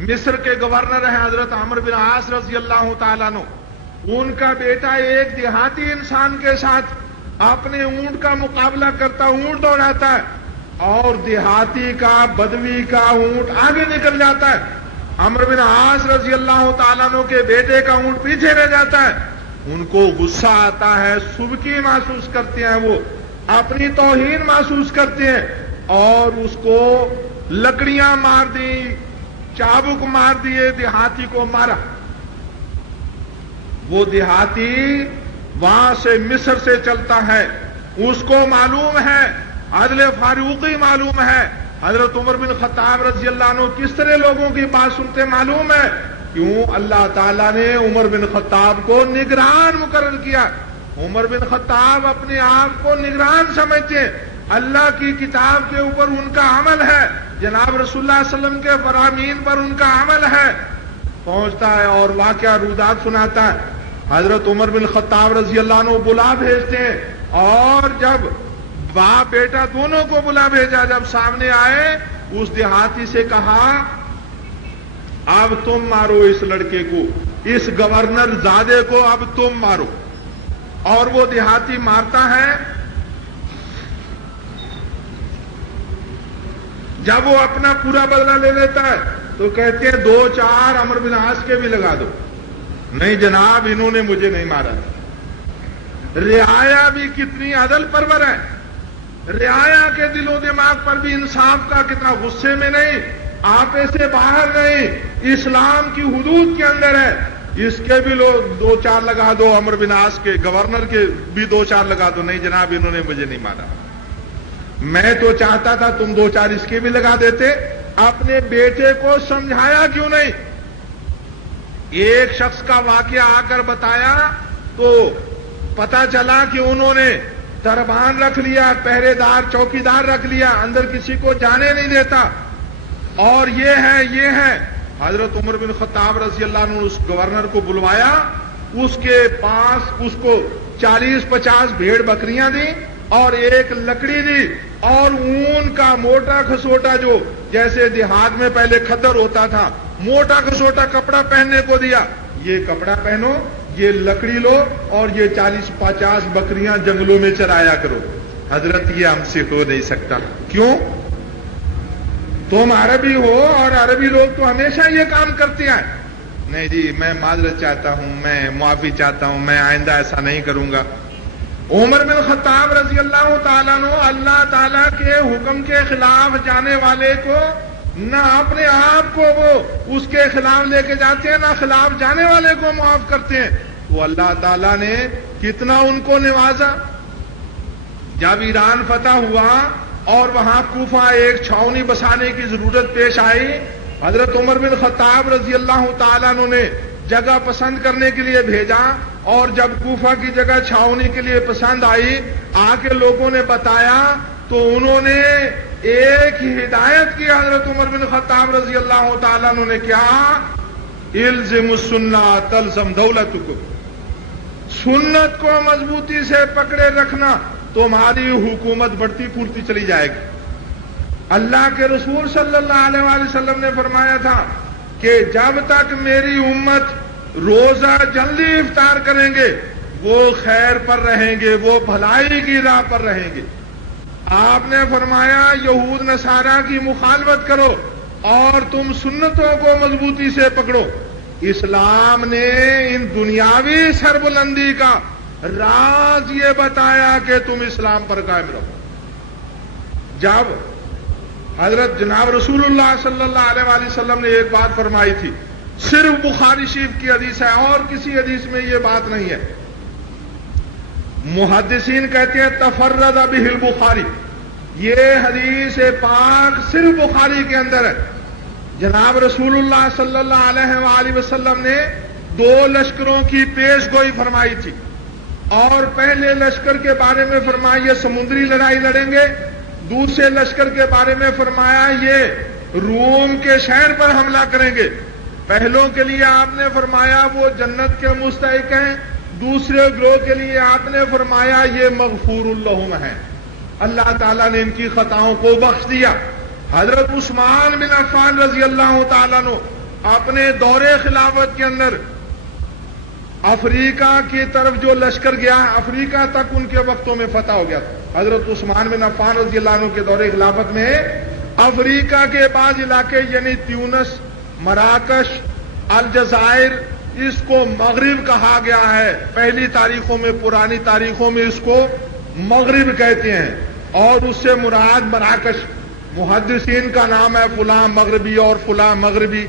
مصر کے گورنر ہیں، حضرت عمرو بن عاص رضی اللہ تعالیٰ عنہ، ان کا بیٹا ایک دیہاتی انسان کے ساتھ اپنے اونٹ کا مقابلہ کرتا، اونٹ دوڑاتا ہے اور دیہاتی کا، بدوی کا اونٹ آگے نکل جاتا ہے، عمرو بن عاص رضی اللہ تعالیٰ عنہ کے بیٹے کا اونٹ پیچھے رہ جاتا ہے۔ ان کو غصہ آتا ہے، سبکی محسوس کرتے ہیں، وہ اپنی توہین محسوس کرتے ہیں اور اس کو لکڑیاں مار دی، چابک مار دیے، دیہاتی کو مارا۔ وہ دیہاتی وہاں سے مصر سے چلتا ہے، اس کو معلوم ہے، عدل فاروقی معلوم ہے، حضرت عمر بن خطاب رضی اللہ عنہ کس طرح لوگوں کی بات سنتے معلوم ہے، کیوں اللہ تعالیٰ نے عمر بن خطاب کو نگران مقرر کیا۔ عمر بن خطاب اپنے آپ کو نگران سمجھتے ہیں، اللہ کی کتاب کے اوپر ان کا عمل ہے، جناب رسول اللہ صلی اللہ علیہ وسلم کے فرامین پر ان کا عمل ہے۔ پہنچتا ہے اور واقعہ رودات سناتا ہے، حضرت عمر بن خطاب رضی اللہ عنہ بلا بھیجتے ہیں، اور جب باپ بیٹا دونوں کو بلا بھیجا، جب سامنے آئے اس دیہاتی سے کہا اب تم مارو اس لڑکے کو، اس گورنر زادے کو اب تم مارو، اور وہ دیہاتی مارتا ہے۔ جب وہ اپنا پورا بدلہ لے لیتا ہے تو کہتے ہیں 2-4 عمرو بن عاص کے بھی لگا دو۔ نہیں جناب انہوں نے مجھے نہیں مارا۔ رعایا بھی کتنی عدل پرور ہے، رعایا کے دل و دماغ پر بھی انصاف کا کتنا، غصے میں نہیں، آپے سے باہر نہیں، اسلام کی حدود کے اندر ہے۔ اس کے بھی لوگ 2-4 لگا دو، عمرو بن عاص کے گورنر کے بھی 2-4 لگا دو۔ نہیں جناب انہوں نے مجھے نہیں مارا، میں تو چاہتا تھا تم 2-4 اس کے بھی لگا دیتے۔ اپنے بیٹے کو سمجھایا کیوں نہیں؟ ایک شخص کا واقعہ آ کر بتایا تو پتا چلا کہ انہوں نے دربان رکھ لیا، پہرے دار، چوکیدار رکھ لیا، اندر کسی کو جانے نہیں دیتا، اور یہ ہے۔ حضرت عمر بن خطاب رضی اللہ عنہ اس گورنر کو بلوایا، اس کے پاس اس کو 40-50 بھیڑ بکریاں دی اور ایک لکڑی دی، اور اون کا موٹا کھسوٹا، جو جیسے دیہات میں پہلے کھدر ہوتا تھا، موٹا کھسوٹا کپڑا پہننے کو دیا، یہ کپڑا پہنو، یہ لکڑی لو اور یہ 40-50 بکریاں جنگلوں میں چرایا کرو۔ حضرت یہ ہم سے ہو نہیں سکتا۔ کیوں؟ تم عربی ہو اور عربی لوگ تو ہمیشہ یہ کام کرتے ہیں۔ نہیں جی میں معذرت چاہتا ہوں، میں معافی چاہتا ہوں، میں آئندہ ایسا نہیں کروں گا۔ عمر بن خطاب رضی اللہ تعالیٰ عنہ اللہ تعالیٰ کے حکم کے خلاف جانے والے کو نہ اپنے آپ کو وہ اس کے خلاف لے کے جاتے ہیں، نہ خلاف جانے والے کو معاف کرتے ہیں۔ وہ اللہ تعالیٰ نے کتنا ان کو نوازا۔ جب ایران فتح ہوا اور وہاں کوفہ ایک چھاؤنی بسانے کی ضرورت پیش آئی، حضرت عمر بن خطاب رضی اللہ تعالیٰ عنہ نے جگہ پسند کرنے کے لیے بھیجا، اور جب کوفہ کی جگہ چھاؤنی کے لیے پسند آئی، آ کے لوگوں نے بتایا تو انہوں نے ایک ہی ہدایت کی حضرت عمر بن خطاب رضی اللہ تعالیٰ عنہ نے کیا، الزم السنہ تلزم دولتکم، سنت کو مضبوطی سے پکڑے رکھنا، تمہاری حکومت بڑھتی پھولتی چلی جائے گی۔ اللہ کے رسول صلی اللہ علیہ وآلہ وسلم نے فرمایا تھا کہ جب تک میری امت روزہ جلدی افطار کریں گے وہ خیر پر رہیں گے، وہ بھلائی کی راہ پر رہیں گے۔ آپ نے فرمایا یہود نصارہ کی مخالفت کرو اور تم سنتوں کو مضبوطی سے پکڑو۔ اسلام نے ان دنیاوی سربلندی کا راز یہ بتایا کہ تم اسلام پر قائم رہو۔ جب حضرت جناب رسول اللہ صلی اللہ علیہ وآلہ وسلم نے ایک بات فرمائی تھی، صرف بخاری شریف کی حدیث ہے اور کسی حدیث میں یہ بات نہیں ہے، محدثین کہتے ہیں تفرد بہ البخاری، یہ حدیث پاک صرف بخاری کے اندر ہے۔ جناب رسول اللہ صلی اللہ علیہ وآلہ وسلم نے 2 لشکروں کی پیش گوئی فرمائی تھی، اور پہلے لشکر کے بارے میں فرمایا یہ سمندری لڑائی لڑیں گے، دوسرے لشکر کے بارے میں فرمایا یہ روم کے شہر پر حملہ کریں گے۔ پہلوں کے لیے آپ نے فرمایا وہ جنت کے مستحق ہیں، دوسرے گروہ کے لیے آپ نے فرمایا یہ مغفور لہم ہیں، اللہ تعالیٰ نے ان کی خطاؤں کو بخش دیا۔ حضرت عثمان بن عفان رضی اللہ تعالیٰ عنہ اپنے دور خلافت کے اندر افریقہ کی طرف جو لشکر گیا، افریقہ تک ان کے وقتوں میں فتح ہو گیا تھا۔ حضرت عثمان بن عفان رضی اللہ عنہ کے دور خلافت میں افریقہ کے بعض علاقے یعنی تیونس، مراکش، الجزائر، اس کو مغرب کہا گیا ہے، پہلی تاریخوں میں، پرانی تاریخوں میں اس کو مغرب کہتے ہیں، اور اس سے مراد مراکش، محدثین کا نام ہے فلاں مغربی اور فلاں مغربی،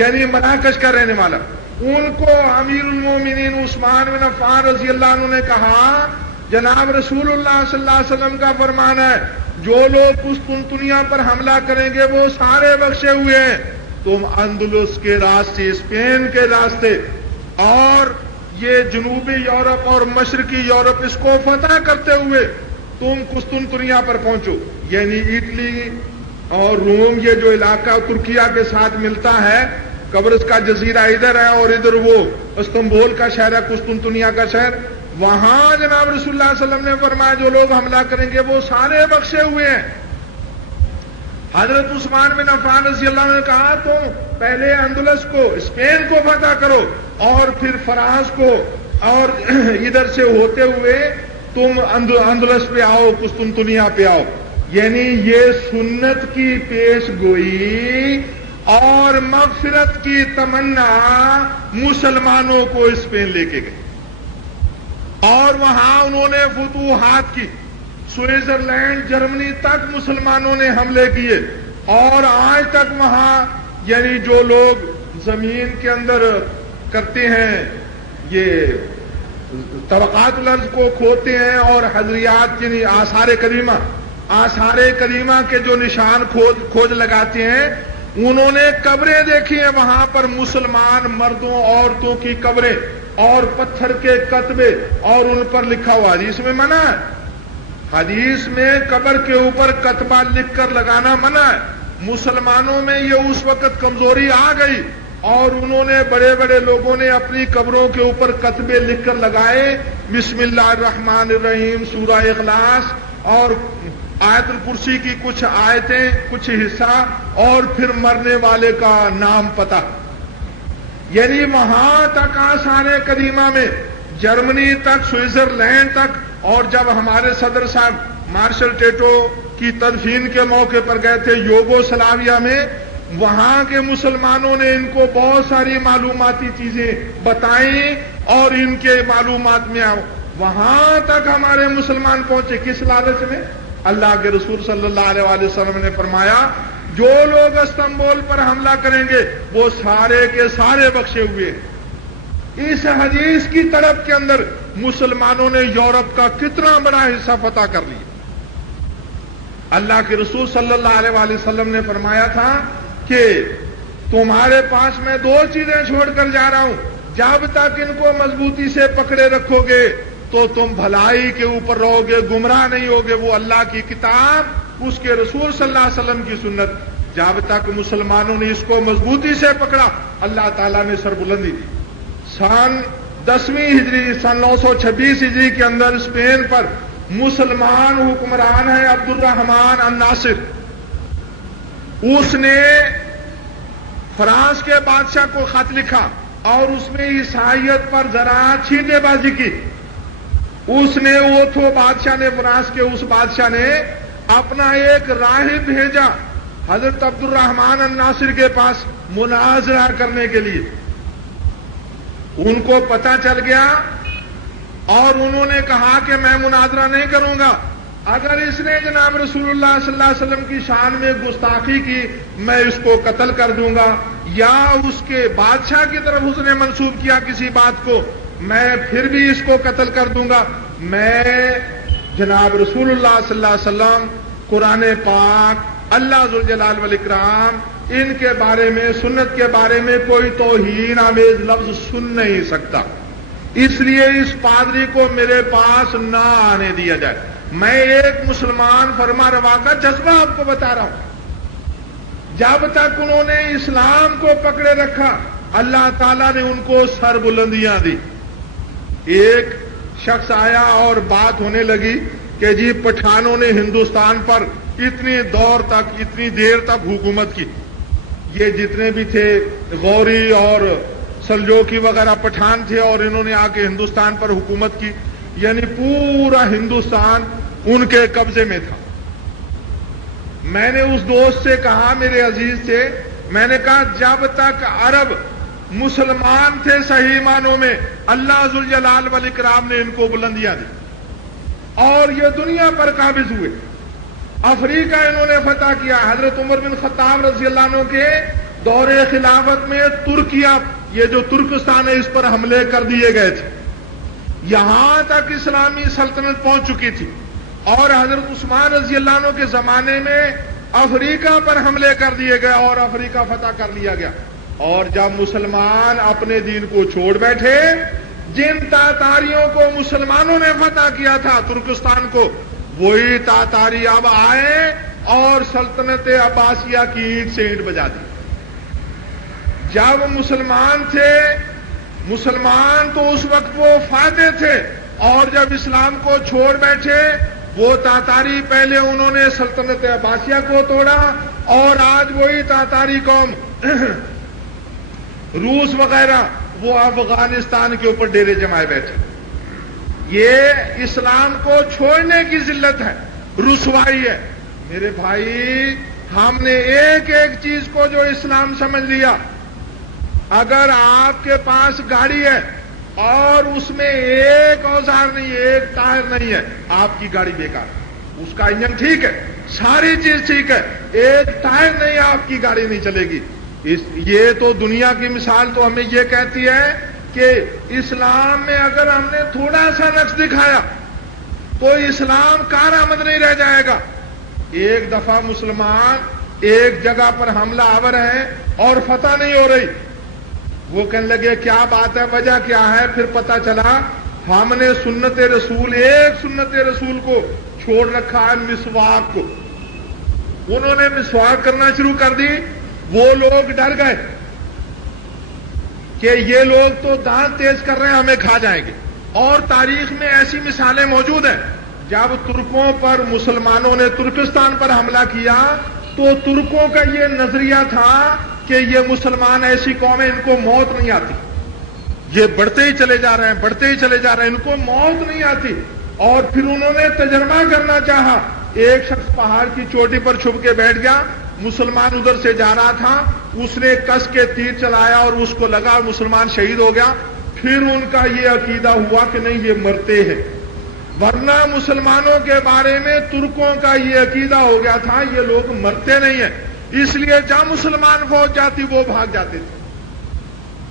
یعنی مراکش کا رہنے والا۔ ان کو امیر المومنین عثمان بن عفان رضی اللہ عنہ نے کہا جناب رسول اللہ صلی اللہ علیہ وسلم کا فرمان ہے جو لوگ قسطنطنیہ پر حملہ کریں گے وہ سارے بخشے ہوئے ہیں، تم اندلس کے راستے، اسپین کے راستے اور یہ جنوبی یورپ اور مشرقی یورپ اس کو فتح کرتے ہوئے تم قسطنطنیہ پر پہنچو، یعنی اٹلی اور روم، یہ جو علاقہ ترکیہ کے ساتھ ملتا ہے، قبرص کا جزیرہ ادھر ہے اور ادھر وہ استنبول کا شہر ہے، قسطنطنیہ کا شہر، وہاں جناب رسول اللہ صلی اللہ علیہ وسلم نے فرمایا جو لوگ حملہ کریں گے وہ سارے بخشے ہوئے ہیں۔ حضرت عثمان بن عفان رضی اللہ عنہ نے کہا تم پہلے اندلس کو، اسپین کو فتح کرو اور پھر فرانس کو، اور ادھر سے ہوتے ہوئے تم اندلس پہ آؤ، قسطنطنیہ پہ آؤ، یعنی یہ سنت کی پیش گوئی اور مغفرت کی تمنا مسلمانوں کو اسپین لے کے گئے، اور وہاں انہوں نے فتوحات کی، سوئٹزرلینڈ، جرمنی تک مسلمانوں نے حملے کیے، اور آج تک وہاں یعنی جو لوگ زمین کے اندر کرتے ہیں یہ طبقات الارض کو کھوتے ہیں اور حضریات یعنی آثار کریمہ کے جو نشان کھوج لگاتے ہیں، انہوں نے قبریں دیکھی ہیں وہاں پر، مسلمان مردوں عورتوں کی قبریں اور پتھر کے کتبے، اور ان پر لکھا ہوا، حدیث میں منع ہے، حدیث میں قبر کے اوپر کتبہ لکھ کر لگانا منع ہے۔ مسلمانوں میں یہ اس وقت کمزوری آ گئی اور انہوں نے بڑے بڑے لوگوں نے اپنی قبروں کے اوپر کتبے لکھ کر لگائے، بسم اللہ الرحمن الرحیم، سورہ اخلاص اور آیت الکرسی کی کچھ آیتیں، کچھ حصہ، اور پھر مرنے والے کا نام پتہ، یعنی وہاں تک آثار قدیمہ میں، جرمنی تک، سوئٹزرلینڈ تک، اور جب ہمارے صدر صاحب مارشل ٹیٹو کی تدفین کے موقع پر گئے تھے یوگوسلاویا میں، وہاں کے مسلمانوں نے ان کو بہت ساری معلوماتی چیزیں بتائیں اور ان کے معلومات میں وہاں تک ہمارے مسلمان پہنچے. کس لالچ میں؟ اللہ کے رسول صلی اللہ علیہ وآلہ وسلم نے فرمایا جو لوگ استنبول پر حملہ کریں گے وہ سارے کے سارے بخشے ہوئے. اس حدیث کی طرف کے اندر مسلمانوں نے یورپ کا کتنا بڑا حصہ فتح کر لیا. اللہ کے رسول صلی اللہ علیہ وآلہ وسلم نے فرمایا تھا کہ تمہارے پاس میں دو چیزیں چھوڑ کر جا رہا ہوں, جب تک ان کو مضبوطی سے پکڑے رکھو گے تو تم بھلائی کے اوپر رہو گے, گمراہ نہیں ہوگے. وہ اللہ کی کتاب, اس کے رسول صلی اللہ علیہ وسلم کی سنت. جب تک مسلمانوں نے اس کو مضبوطی سے پکڑا اللہ تعالیٰ نے سربلندی دی. سن 10ویں ہجری, سن 926 ہجری کے اندر اسپین پر مسلمان حکمران ہے عبد الرحمن الناصر. اس نے فرانس کے بادشاہ کو خط لکھا اور اس میں عیسائیت پر ذرا چھینٹے بازی کی. اس نے اوتھو بادشاہ نے, فرانس کے اس بادشاہ نے اپنا ایک راہب بھیجا حضرت عبد الرحمن الناصر کے پاس مناظرہ کرنے کے لیے. ان کو پتہ چل گیا اور انہوں نے کہا کہ میں مناظرہ نہیں کروں گا, اگر اس نے جناب رسول اللہ صلی اللہ علیہ وسلم کی شان میں گستاخی کی میں اس کو قتل کر دوں گا, یا اس کے بادشاہ کی طرف اس نے منسوب کیا کسی بات کو میں پھر بھی اس کو قتل کر دوں گا. میں جناب رسول اللہ صلی اللہ علیہ وسلم, قرآن پاک, اللہ ذوالجلال والاکرام, ان کے بارے میں, سنت کے بارے میں کوئی توہین آمیز لفظ سن نہیں سکتا, اس لیے اس پادری کو میرے پاس نہ آنے دیا جائے. میں ایک مسلمان فرما روا کا جذبہ آپ کو بتا رہا ہوں. جب تک انہوں نے اسلام کو پکڑے رکھا اللہ تعالیٰ نے ان کو سر بلندیاں دی. ایک شخص آیا اور بات ہونے لگی کہ جی پٹھانوں نے ہندوستان پر اتنی دور تک, اتنی دیر تک حکومت کی. یہ جتنے بھی تھے غوری اور سلجوکی وغیرہ پٹھان تھے اور انہوں نے آ کے ہندوستان پر حکومت کی, یعنی پورا ہندوستان ان کے قبضے میں تھا. میں نے اس دوست سے کہا, میرے عزیز سے, میں نے کہا جب تک عرب مسلمان تھے صحیح معنوں میں اللہ ذوالجلال والاکرام نے ان کو بلندیاں دی اور یہ دنیا پر قابض ہوئے. افریقہ انہوں نے فتح کیا. حضرت عمر بن خطاب رضی اللہ عنہ کے دور خلافت میں ترکیہ, یہ جو ترکستان ہے, اس پر حملے کر دیے گئے تھے. یہاں تک اسلامی سلطنت پہنچ چکی تھی اور حضرت عثمان رضی اللہ عنہ کے زمانے میں افریقہ پر حملے کر دیے گئے اور افریقہ فتح کر لیا گیا. اور جب مسلمان اپنے دین کو چھوڑ بیٹھے, جن تاتاریوں کو مسلمانوں نے فتح کیا تھا ترکستان کو, وہی تاتاری اب آئے اور سلطنت عباسیہ کی اینٹ سے اینٹ بجا دی. جب مسلمان تھے, مسلمان تو اس وقت وہ فاتح تھے, اور جب اسلام کو چھوڑ بیٹھے وہ تاتاری, پہلے انہوں نے سلطنت عباسیہ کو توڑا اور آج وہی تاتاری قوم روس وغیرہ وہ افغانستان کے اوپر ڈیرے جمائے بیٹھے. یہ اسلام کو چھوڑنے کی ذلت ہے, رسوائی ہے. میرے بھائی, ہم نے ایک ایک چیز کو جو اسلام سمجھ لیا. اگر آپ کے پاس گاڑی ہے اور اس میں ایک اوزار نہیں ہے, ایک ٹائر نہیں ہے, آپ کی گاڑی بیکار ہے. اس کا انجن ٹھیک ہے, ساری چیز ٹھیک ہے, ایک ٹائر نہیں ہے, آپ کی گاڑی نہیں چلے گی. یہ تو دنیا کی مثال تو ہمیں یہ کہتی ہے کہ اسلام میں اگر ہم نے تھوڑا سا نقص دکھایا تو اسلام کارآمد نہیں رہ جائے گا. ایک دفعہ مسلمان ایک جگہ پر حملہ آور ہے اور فتح نہیں ہو رہی. وہ کہنے لگے کیا بات ہے, وجہ کیا ہے؟ پھر پتا چلا ہم نے سنت رسول, ایک سنت رسول کو چھوڑ رکھا ہے, مسواک کو. انہوں نے مسواک کرنا شروع کر دی. وہ لوگ ڈر گئے کہ یہ لوگ تو دانت تیز کر رہے ہیں, ہمیں کھا جائیں گے. اور تاریخ میں ایسی مثالیں موجود ہیں. جب ترکوں پر مسلمانوں نے ترکستان پر حملہ کیا تو ترکوں کا یہ نظریہ تھا کہ یہ مسلمان ایسی قوم ہے, ان کو موت نہیں آتی, یہ بڑھتے ہی چلے جا رہے ہیں, بڑھتے ہی چلے جا رہے ہیں, ان کو موت نہیں آتی. اور پھر انہوں نے تجربہ کرنا چاہا. ایک شخص پہاڑ کی چوٹی پر چھپ کے بیٹھ گیا مسلمان ادھر سے جا رہا تھا، اس نے کس کے تیر چلایا اور اس کو لگا، مسلمان شہید ہو گیا. پھر ان کا یہ عقیدہ ہوا کہ نہیں یہ مرتے ہیں، ورنہ مسلمانوں کے بارے میں ترکوں کا یہ عقیدہ ہو گیا تھا یہ لوگ مرتے نہیں ہیں، اس لیے جب مسلمان فوج جاتی وہ بھاگ جاتے تھے.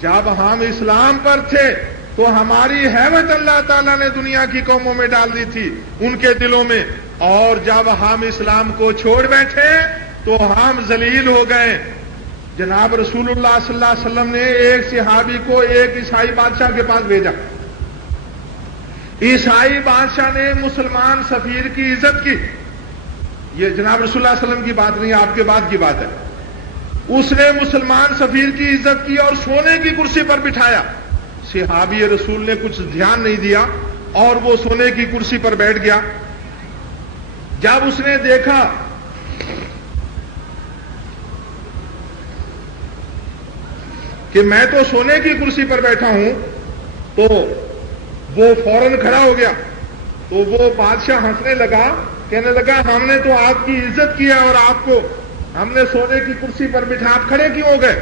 جب ہم اسلام پر تھے تو ہماری ہیبت اللہ تعالیٰ نے دنیا کی قوموں میں ڈال دی تھی، ان کے دلوں میں، اور جب ہم اسلام کو چھوڑ بیٹھے تو ہم ذلیل ہو گئے. جناب رسول اللہ صلی اللہ علیہ وسلم نے ایک صحابی کو ایک عیسائی بادشاہ کے پاس بھیجا. عیسائی بادشاہ نے مسلمان سفیر کی عزت کی. یہ جناب رسول اللہ صلی اللہ علیہ وسلم کی بات نہیں، آپ کے بعد کی بات ہے. اس نے مسلمان سفیر کی عزت کی اور سونے کی کرسی پر بٹھایا. صحابی رسول نے کچھ دھیان نہیں دیا اور وہ سونے کی کرسی پر بیٹھ گیا. جب اس نے دیکھا کہ میں تو سونے کی کرسی پر بیٹھا ہوں تو وہ فوراً کھڑا ہو گیا. تو وہ بادشاہ ہنسنے لگا، کہنے لگا ہم نے تو آپ کی عزت کیا اور آپ کو ہم نے سونے کی کرسی پر بٹھا، آپ کھڑے کیوں ہو گئے؟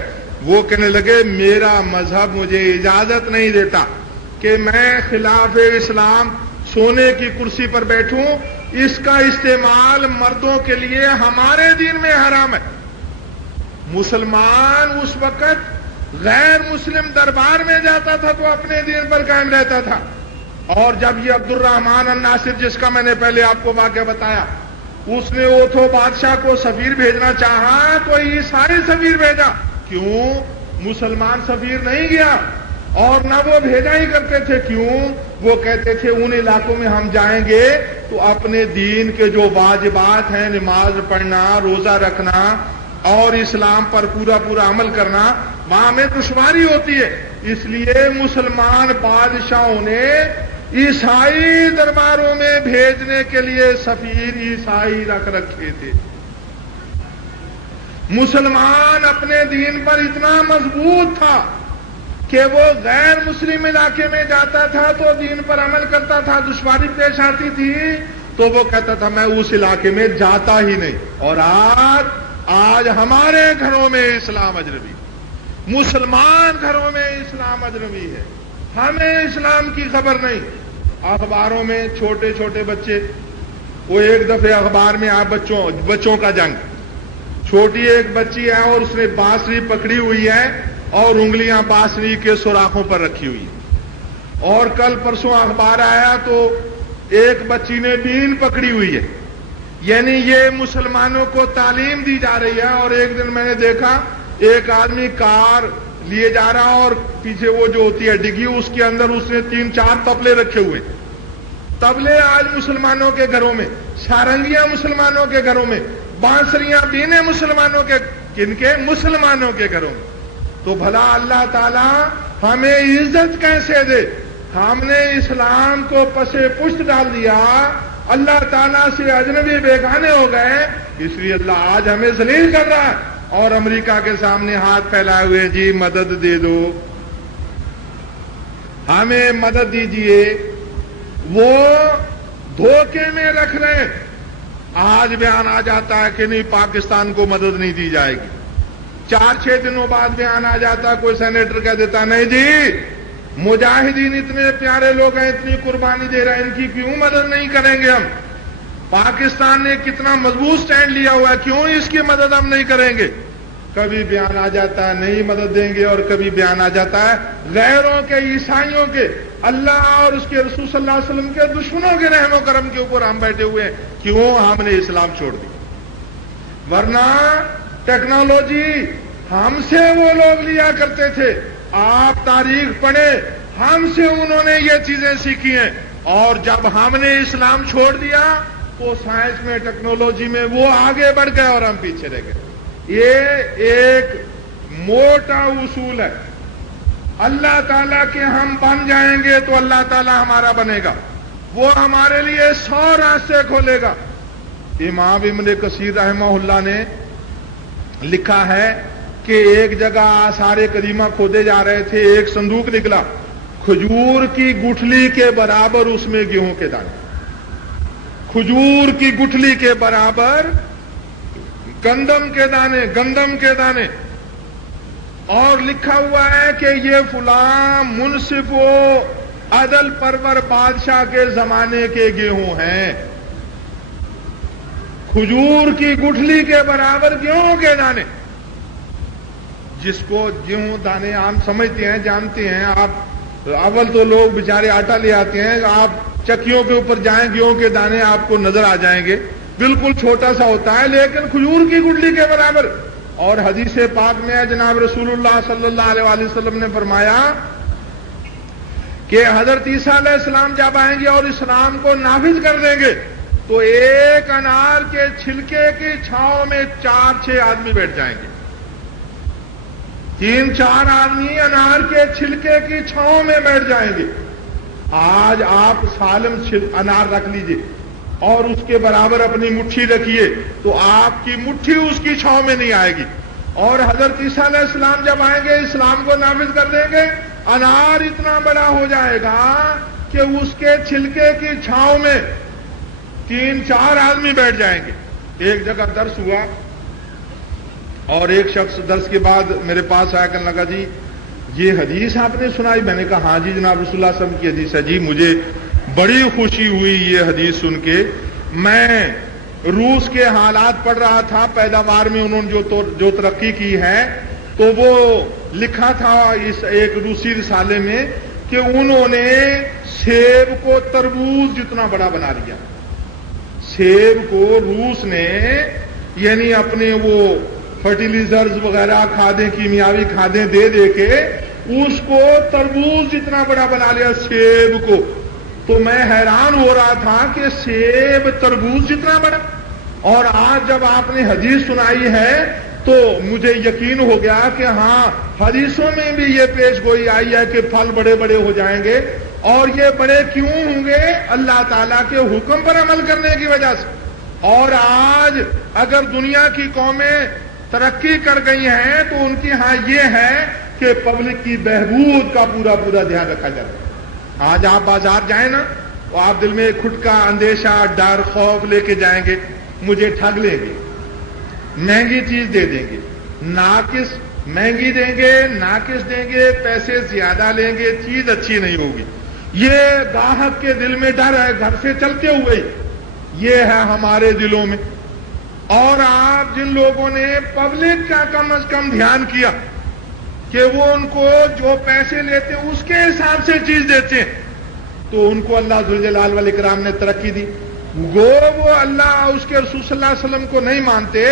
وہ کہنے لگے میرا مذہب مجھے اجازت نہیں دیتا کہ میں خلاف اسلام سونے کی کرسی پر بیٹھوں، اس کا استعمال مردوں کے لیے ہمارے دین میں حرام ہے. مسلمان اس وقت غیر مسلم دربار میں جاتا تھا تو اپنے دین پر قائم رہتا تھا. اور جب یہ عبد الرحمن الناصر جس کا میں نے پہلے آپ کو واقعہ بتایا، اس نے اوتھو بادشاہ کو سفیر بھیجنا چاہا تو عیسائی سفیر بھیجا. کیوں؟ مسلمان سفیر نہیں گیا، اور نہ وہ بھیجا ہی کرتے تھے. کیوں؟ وہ کہتے تھے ان علاقوں میں ہم جائیں گے تو اپنے دین کے جو واجبات ہیں، نماز پڑھنا، روزہ رکھنا اور اسلام پر پورا پورا عمل کرنا، وہاں میں دشواری ہوتی ہے. اس لیے مسلمان بادشاہوں نے عیسائی درباروں میں بھیجنے کے لیے سفیر عیسائی رکھ رکھے تھے. مسلمان اپنے دین پر اتنا مضبوط تھا کہ وہ غیر مسلم علاقے میں جاتا تھا تو دین پر عمل کرتا تھا، دشواری پیش آتی تھی تو وہ کہتا تھا میں اس علاقے میں جاتا ہی نہیں. اور آج ہمارے گھروں میں اسلام اجنبی، مسلمان گھروں میں اسلام اجنبی ہے، ہمیں اسلام کی خبر نہیں. اخباروں میں چھوٹے چھوٹے بچے، وہ ایک دفعہ اخبار میں بچوں کا جنگ، چھوٹی ایک بچی ہے اور اس نے بانسری پکڑی ہوئی ہے اور انگلیاں بانسری کے سوراخوں پر رکھی ہوئی ہیں. اور کل پرسوں اخبار آیا تو ایک بچی نے بین پکڑی ہوئی ہے. یعنی یہ مسلمانوں کو تعلیم دی جا رہی ہے. اور ایک دن میں نے دیکھا ایک آدمی کار لیے جا رہا اور پیچھے وہ جو ہوتی ہے ڈگی، اس کے اندر اس نے 3-4 تبلے رکھے ہوئے. تبلے آج مسلمانوں کے گھروں میں، سارنگیاں مسلمانوں کے گھروں میں، بانسریاں بینے مسلمانوں کے، کن کے؟ مسلمانوں کے گھروں میں. تو بھلا اللہ تعالیٰ ہمیں عزت کیسے دے؟ ہم نے اسلام کو پسے پشت ڈال دیا، اللہ تعالیٰ سے اجنبی بیگانے ہو گئے، اس لیے اللہ آج ہمیں ذلیل کر رہا ہے. اور امریکہ کے سامنے ہاتھ پھیلائے ہوئے جی مدد دے دو، ہمیں مدد دیجیے. وہ دھوکے میں رکھ رہے ہیں. آج بیان آ جاتا ہے کہ نہیں پاکستان کو مدد نہیں دی جائے گی، 4-6 دنوں بعد بیان آ جاتا ہے، کوئی سینیٹر کہہ دیتا نہیں جی مجاہدین اتنے پیارے لوگ ہیں، اتنی قربانی دے رہے ہیں، ان کی کیوں مدد نہیں کریں گے ہم؟ پاکستان نے کتنا مضبوط سٹینڈ لیا ہوا ہے، کیوں اس کی مدد ہم نہیں کریں گے؟ کبھی بیان آ جاتا ہے نہیں مدد دیں گے، اور کبھی بیان آ جاتا ہے غیروں کے، عیسائیوں کے، اللہ اور اس کے رسول صلی اللہ علیہ وسلم کے دشمنوں کے رحم و کرم کے اوپر ہم بیٹھے ہوئے ہیں، کیوں ہم نے اسلام چھوڑ دی. ورنہ ٹیکنالوجی ہم سے وہ لوگ لیا کرتے تھے. آپ تاریخ پڑھیں، ہم سے انہوں نے یہ چیزیں سیکھی ہیں. اور جب ہم نے اسلام چھوڑ دیا تو سائنس میں، ٹیکنالوجی میں وہ آگے بڑھ گئے اور ہم پیچھے رہ گئے. یہ ایک موٹا اصول ہے. اللہ تعالیٰ کے ہم بن جائیں گے تو اللہ تعالیٰ ہمارا بنے گا، وہ ہمارے لیے 100 راستے کھولے گا. امام ابن کثیر رحمہ اللہ نے لکھا ہے کہ ایک جگہ آثار قدیمہ کھودے جا رہے تھے، ایک صندوق نکلا، کھجور کی گٹھلی کے برابر اس میں گیہوں کے دانے، کھجور کی گٹھلی کے برابر گندم کے دانے، اور لکھا ہوا ہے کہ یہ فلاں منصف و عدل پرور بادشاہ کے زمانے کے گیہوں ہیں۔ کھجور کی گٹھلی کے برابر گیہوں کے دانے، جس کو گیہوں دانے عام سمجھتے ہیں، جانتے ہیں آپ۔ اول تو لوگ بیچارے آٹا لے آتے ہیں، آپ چکیوں کے اوپر جائیں گیہوں کے دانے آپ کو نظر آ جائیں گے، بالکل چھوٹا سا ہوتا ہے، لیکن کھجور کی گٹھلی کے برابر۔ اور حدیث پاک میں ہے، جناب رسول اللہ صلی اللہ علیہ وآلہ وسلم نے فرمایا کہ حضرت عیسیٰ علیہ السلام جب آئیں گے اور اسلام کو نافذ کر دیں گے تو ایک انار کے چھلکے کی چھاؤں میں 4-6 آدمی بیٹھ جائیں گے۔ 3-4 آدمی انار کے چھلکے کی چھاؤں میں بیٹھ جائیں گے۔ آج آپ سالم انار رکھ لیجئے اور اس کے برابر اپنی مٹھی رکھیے تو آپ کی مٹھی اس کی چھاؤں میں نہیں آئے گی۔ اور حضرت عیسیٰ علیہ السلام جب آئیں گے، اسلام کو نافذ کر دیں گے، انار اتنا بڑا ہو جائے گا کہ اس کے چھلکے کی چھاؤں میں 3-4 آدمی بیٹھ جائیں گے۔ ایک جگہ درس ہوا اور ایک شخص درس کے بعد میرے پاس آیا، کہنے لگا جی یہ حدیث آپ نے سنائی؟ میں نے کہا ہاں جی جناب رسول اللہ صلی اللہ علیہ وسلم کی حدیث ہے جی، مجھے بڑی خوشی ہوئی یہ حدیث سن کے۔ میں روس کے حالات پڑھ رہا تھا، پیداوار میں انہوں نے جو ترقی کی ہے، تو وہ لکھا تھا اس ایک روسی رسالے میں کہ انہوں نے سیب کو تربوز جتنا بڑا بنا لیا۔ سیب کو روس نے یعنی اپنے وہ فرٹیلائزرز وغیرہ کھادیں، کیمیاوی کھادیں دے دے کے اس کو تربوز جتنا بڑا بنا لیا سیب کو۔ تو میں حیران ہو رہا تھا کہ سیب تربوز جتنا بڑا، اور آج جب آپ نے حدیث سنائی ہے تو مجھے یقین ہو گیا کہ ہاں حدیثوں میں بھی یہ پیش گوئی آئی ہے کہ پھل بڑے بڑے ہو جائیں گے، اور یہ بڑے کیوں ہوں گے؟ اللہ تعالیٰ کے حکم پر عمل کرنے کی وجہ سے۔ اور آج اگر دنیا کی قومیں ترقی کر گئی ہیں تو ان کی ہاں یہ ہے کہ پبلک کی بہبود کا پورا دھیان رکھا جاتا ہے۔ آج آپ بازار جائیں نا تو آپ دل میں کھٹکا، اندیشہ، ڈر، خوف لے کے جائیں گے، مجھے ٹھگ لیں گے، مہنگی چیز دے دیں گے، ناقص مہنگی دیں گے، ناقص دیں گے، پیسے زیادہ لیں گے، چیز اچھی نہیں ہوگی۔ یہ گاہک کے دل میں ڈر ہے، گھر سے چلتے ہوئے یہ ہے ہمارے دلوں میں۔ اور آپ جن لوگوں نے پبلک کا کم از کم دھیان کیا کہ وہ ان کو جو پیسے لیتے ہیں اس کے حساب سے چیز دیتے ہیں، تو ان کو اللہ ذوالجلال والاکرام نے ترقی دی۔ گو وہ اللہ اس کے رسول صلی اللہ علیہ وسلم کو نہیں مانتے،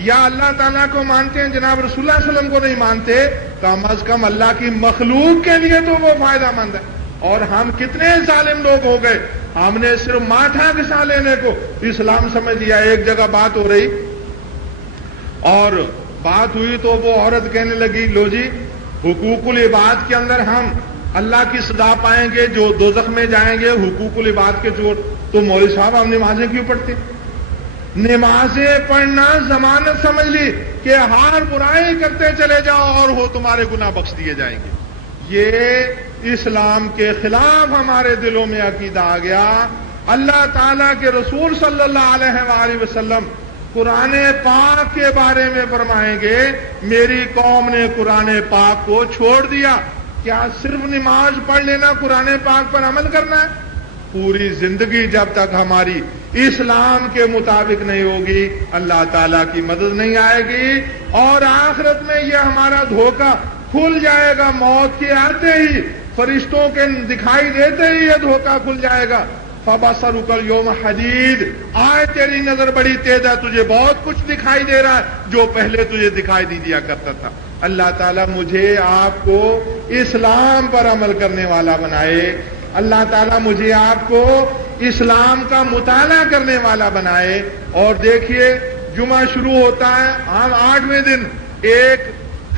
یا اللہ تعالیٰ کو مانتے ہیں جناب رسول اللہ صلی اللہ علیہ وسلم کو نہیں مانتے، کم از کم اللہ کی مخلوق کے لیے تو وہ فائدہ مند ہے۔ اور ہم کتنے ظالم لوگ ہو گئے، ہم نے صرف ماتھا گھسا لینے کو اسلام سمجھ لیا۔ ایک جگہ بات ہو رہی اور بات ہوئی تو وہ عورت کہنے لگی، لو جی حقوق العباد کے اندر ہم اللہ کی سزا پائیں گے، جو دوزخ میں جائیں گے حقوق العباد کے چور، تو مولوی صاحب ہم نمازیں کیوں پڑھتے؟ نمازیں پڑھنا ضمانت سمجھ لی کہ ہر برائی کرتے چلے جاؤ اور وہ تمہارے گناہ بخش دیے جائیں گے۔ یہ اسلام کے خلاف ہمارے دلوں میں عقیدہ آ گیا۔ اللہ تعالیٰ کے رسول صلی اللہ علیہ وآلہ وسلم قرآن پاک کے بارے میں فرمائیں گے، میری قوم نے قرآن پاک کو چھوڑ دیا۔ کیا صرف نماز پڑھ لینا قرآن پاک پر عمل کرنا ہے؟ پوری زندگی جب تک ہماری اسلام کے مطابق نہیں ہوگی، اللہ تعالیٰ کی مدد نہیں آئے گی، اور آخرت میں یہ ہمارا دھوکہ کھل جائے گا۔ موت کے آتے ہی، فرشتوں کے دکھائی دیتے ہی یہ دھوکہ کھل جائے گا۔ فَبَصَرُكَ الْيَوْمَ حَدِيدٌ، آج تیری نظر بڑی تیز ہے، تجھے بہت کچھ دکھائی دے رہا ہے جو پہلے تجھے دکھائی نہیں دیا کرتا تھا۔ اللہ تعالیٰ مجھے آپ کو اسلام پر عمل کرنے والا بنائے، اللہ تعالیٰ مجھے آپ کو اسلام کا مطالعہ کرنے والا بنائے۔ اور دیکھیے جمعہ شروع ہوتا ہے، ہم 8ویں دن ایک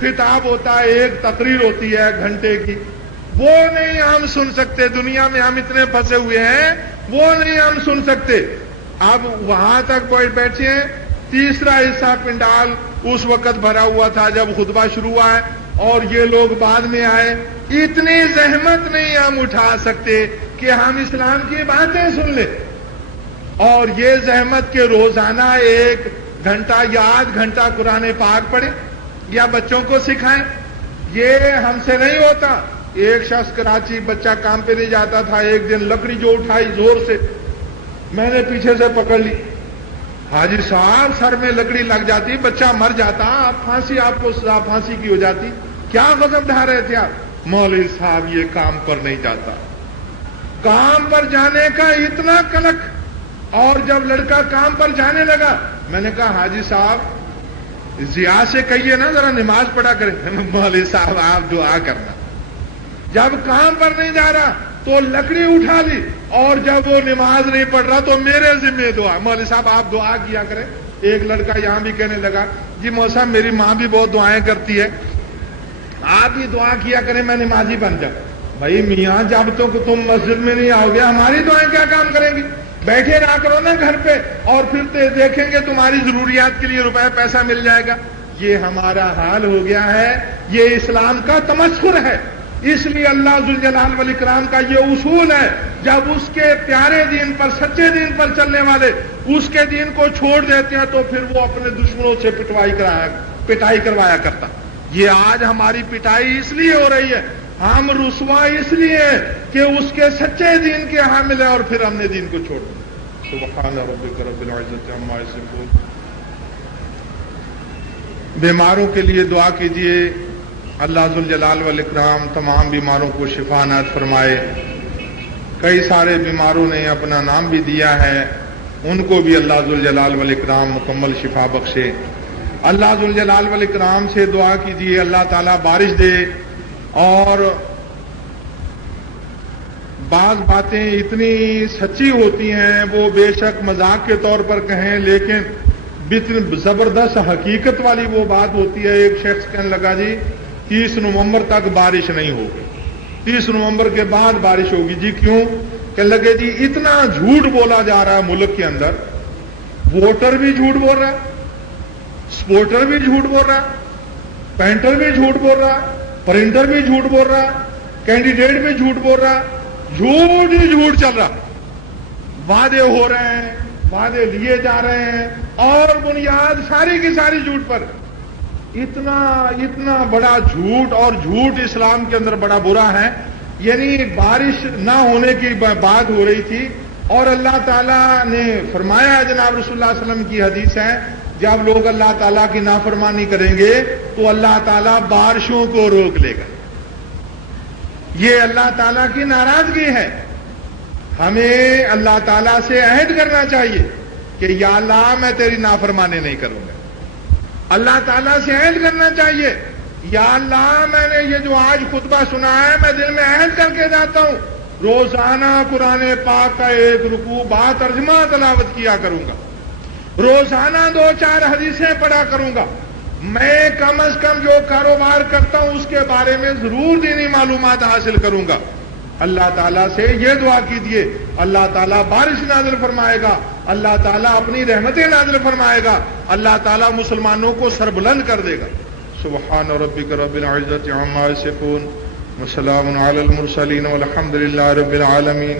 خطاب ہوتا ہے، ایک تقریر ہوتی ہے گھنٹے کی، وہ نہیں ہم سن سکتے، دنیا میں ہم اتنے پھنسے ہوئے ہیں، وہ نہیں ہم سن سکتے۔ اب وہاں تک بیٹھے ہیں، تیسرا حصہ پنڈال اس وقت بھرا ہوا تھا جب خطبہ شروع ہوا ہے، اور یہ لوگ بعد میں آئے۔ اتنی زحمت نہیں ہم اٹھا سکتے کہ ہم اسلام کی باتیں سن لیں، اور یہ زحمت کے روزانہ ایک گھنٹہ یا آدھ گھنٹہ قرآن پاک پڑھیں یا بچوں کو سکھائیں. یہ ہم سے نہیں ہوتا. ایک شخص کراچی بچہ کام پہ نہیں جاتا تھا, ایک دن لکڑی جو اٹھائی زور سے, میں نے پیچھے سے پکڑ لی. حاجی صاحب سر میں لکڑی لگ جاتی, بچہ مر جاتا, پھانسی آپ کو سزا پھانسی کی ہو جاتی. کیا غضب ڈھا رہے تھے آپ؟ مولوی صاحب یہ کام پر نہیں جاتا. کام پر جانے کا اتنا کلک. اور جب لڑکا کام پر جانے لگا, میں نے کہا حاجی صاحب ضیاء سے کہیے نا ذرا نماز پڑھا کریں. مولوی صاحب آپ دعا کرنا. جب کام پر نہیں جا رہا تو لکڑی اٹھا لی, اور جب وہ نماز نہیں پڑھ رہا تو میرے ذمہ دعا. مولوی صاحب آپ دعا کیا کریں. ایک لڑکا یہاں بھی کہنے لگا, جی مولوی صاحب میری ماں بھی بہت دعائیں کرتی ہے, آپ بھی دعا کیا کریں میں نمازی بن جاؤں. بھائی میاں جب تک تم مسجد میں نہیں آؤ گے ہماری دعائیں کیا کام کریں گی؟ بیٹھے رہا کرو نا گھر پہ, اور پھر دیکھیں گے تمہاری ضروریات کے لیے روپے پیسہ مل جائے گا. یہ ہمارا حال ہو گیا ہے. یہ اسلام کا تمسخر ہے. اس لیے اللہ ذوالجلال والاکرام کا یہ اصول ہے, جب اس کے پیارے دین پر, سچے دین پر چلنے والے اس کے دین کو چھوڑ دیتے ہیں تو پھر وہ اپنے دشمنوں سے پٹائی کروایا کرتا. یہ آج ہماری پٹائی اس لیے ہو رہی ہے, ہم رسوا اس لیے کہ اس کے سچے دین کے حامل ہیں اور پھر ہم نے دین کو چھوڑ دیا. سبحان ربک رب العزت عما یصفون. بیماروں کے لیے دعا کیجیے. اللہ ذوالجلال والاکرام تمام بیماروں کو شفا عنایت فرمائے. کئی سارے بیماروں نے اپنا نام بھی دیا ہے, ان کو بھی اللہ ذوالجلال والاکرام مکمل شفا بخشے. اللہ ذوالجلال والاکرام سے دعا کیجیے اللہ تعالیٰ بارش دے. اور بعض باتیں اتنی سچی ہوتی ہیں, وہ بے شک مذاق کے طور پر کہیں لیکن زبردست حقیقت والی وہ بات ہوتی ہے. ایک شخص کہنے لگا جی 30 نومبر تک بارش نہیں ہوگی, 30 نومبر کے بعد بارش ہوگی. جی کیوں؟ کہنے لگے جی اتنا جھوٹ بولا جا رہا ہے ملک کے اندر, ووٹر بھی جھوٹ بول رہا ہے, سپورٹر بھی جھوٹ بول رہا ہے, پینٹر بھی جھوٹ بول رہا ہے, پرنٹر بھی جھوٹ بول رہا ہے, کینڈیڈیٹ بھی جھوٹ بول رہا ہے, جھوٹ ہی جھوٹ چل رہا. وعدے ہو رہے ہیں, وعدے لیے جا رہے ہیں, اور بنیاد ساری کی ساری جھوٹ پر. اتنا بڑا جھوٹ, اور جھوٹ اسلام کے اندر بڑا برا ہے. یعنی بارش نہ ہونے کی بات ہو رہی تھی, اور اللہ تعالیٰ نے فرمایا, جناب رسول اللہ علیہ وسلم کی حدیث ہے, جب لوگ اللہ تعالیٰ کی نافرمانی کریں گے تو اللہ تعالیٰ بارشوں کو روک لے گا. یہ اللہ تعالیٰ کی ناراضگی ہے. ہمیں اللہ تعالیٰ سے عہد کرنا چاہیے کہ یا اللہ میں تیری نافرمانی نہیں کروں گا. اللہ تعالیٰ سے عہد کرنا چاہیے, یا اللہ میں نے یہ جو آج خطبہ سنا ہے میں دل میں عہد کر کے جاتا ہوں, روزانہ قرآن پاک کا ایک رکوع با ترجمہ تلاوت کیا کروں گا, روزانہ 2-4 حدیثیں پڑھا کروں گا. میں کم از کم جو کاروبار کرتا ہوں اس کے بارے میں ضرور دینی معلومات حاصل کروں گا. اللہ تعالیٰ سے یہ دعا کیجیے, اللہ تعالیٰ بارش نازل فرمائے گا, اللہ تعالیٰ اپنی رحمتیں نازل فرمائے گا, اللہ تعالیٰ مسلمانوں کو سربلند کر دے گا. سبحان ربک رب العزت عما یصفون وسلام علی المرسلین والحمد للہ رب العالمین.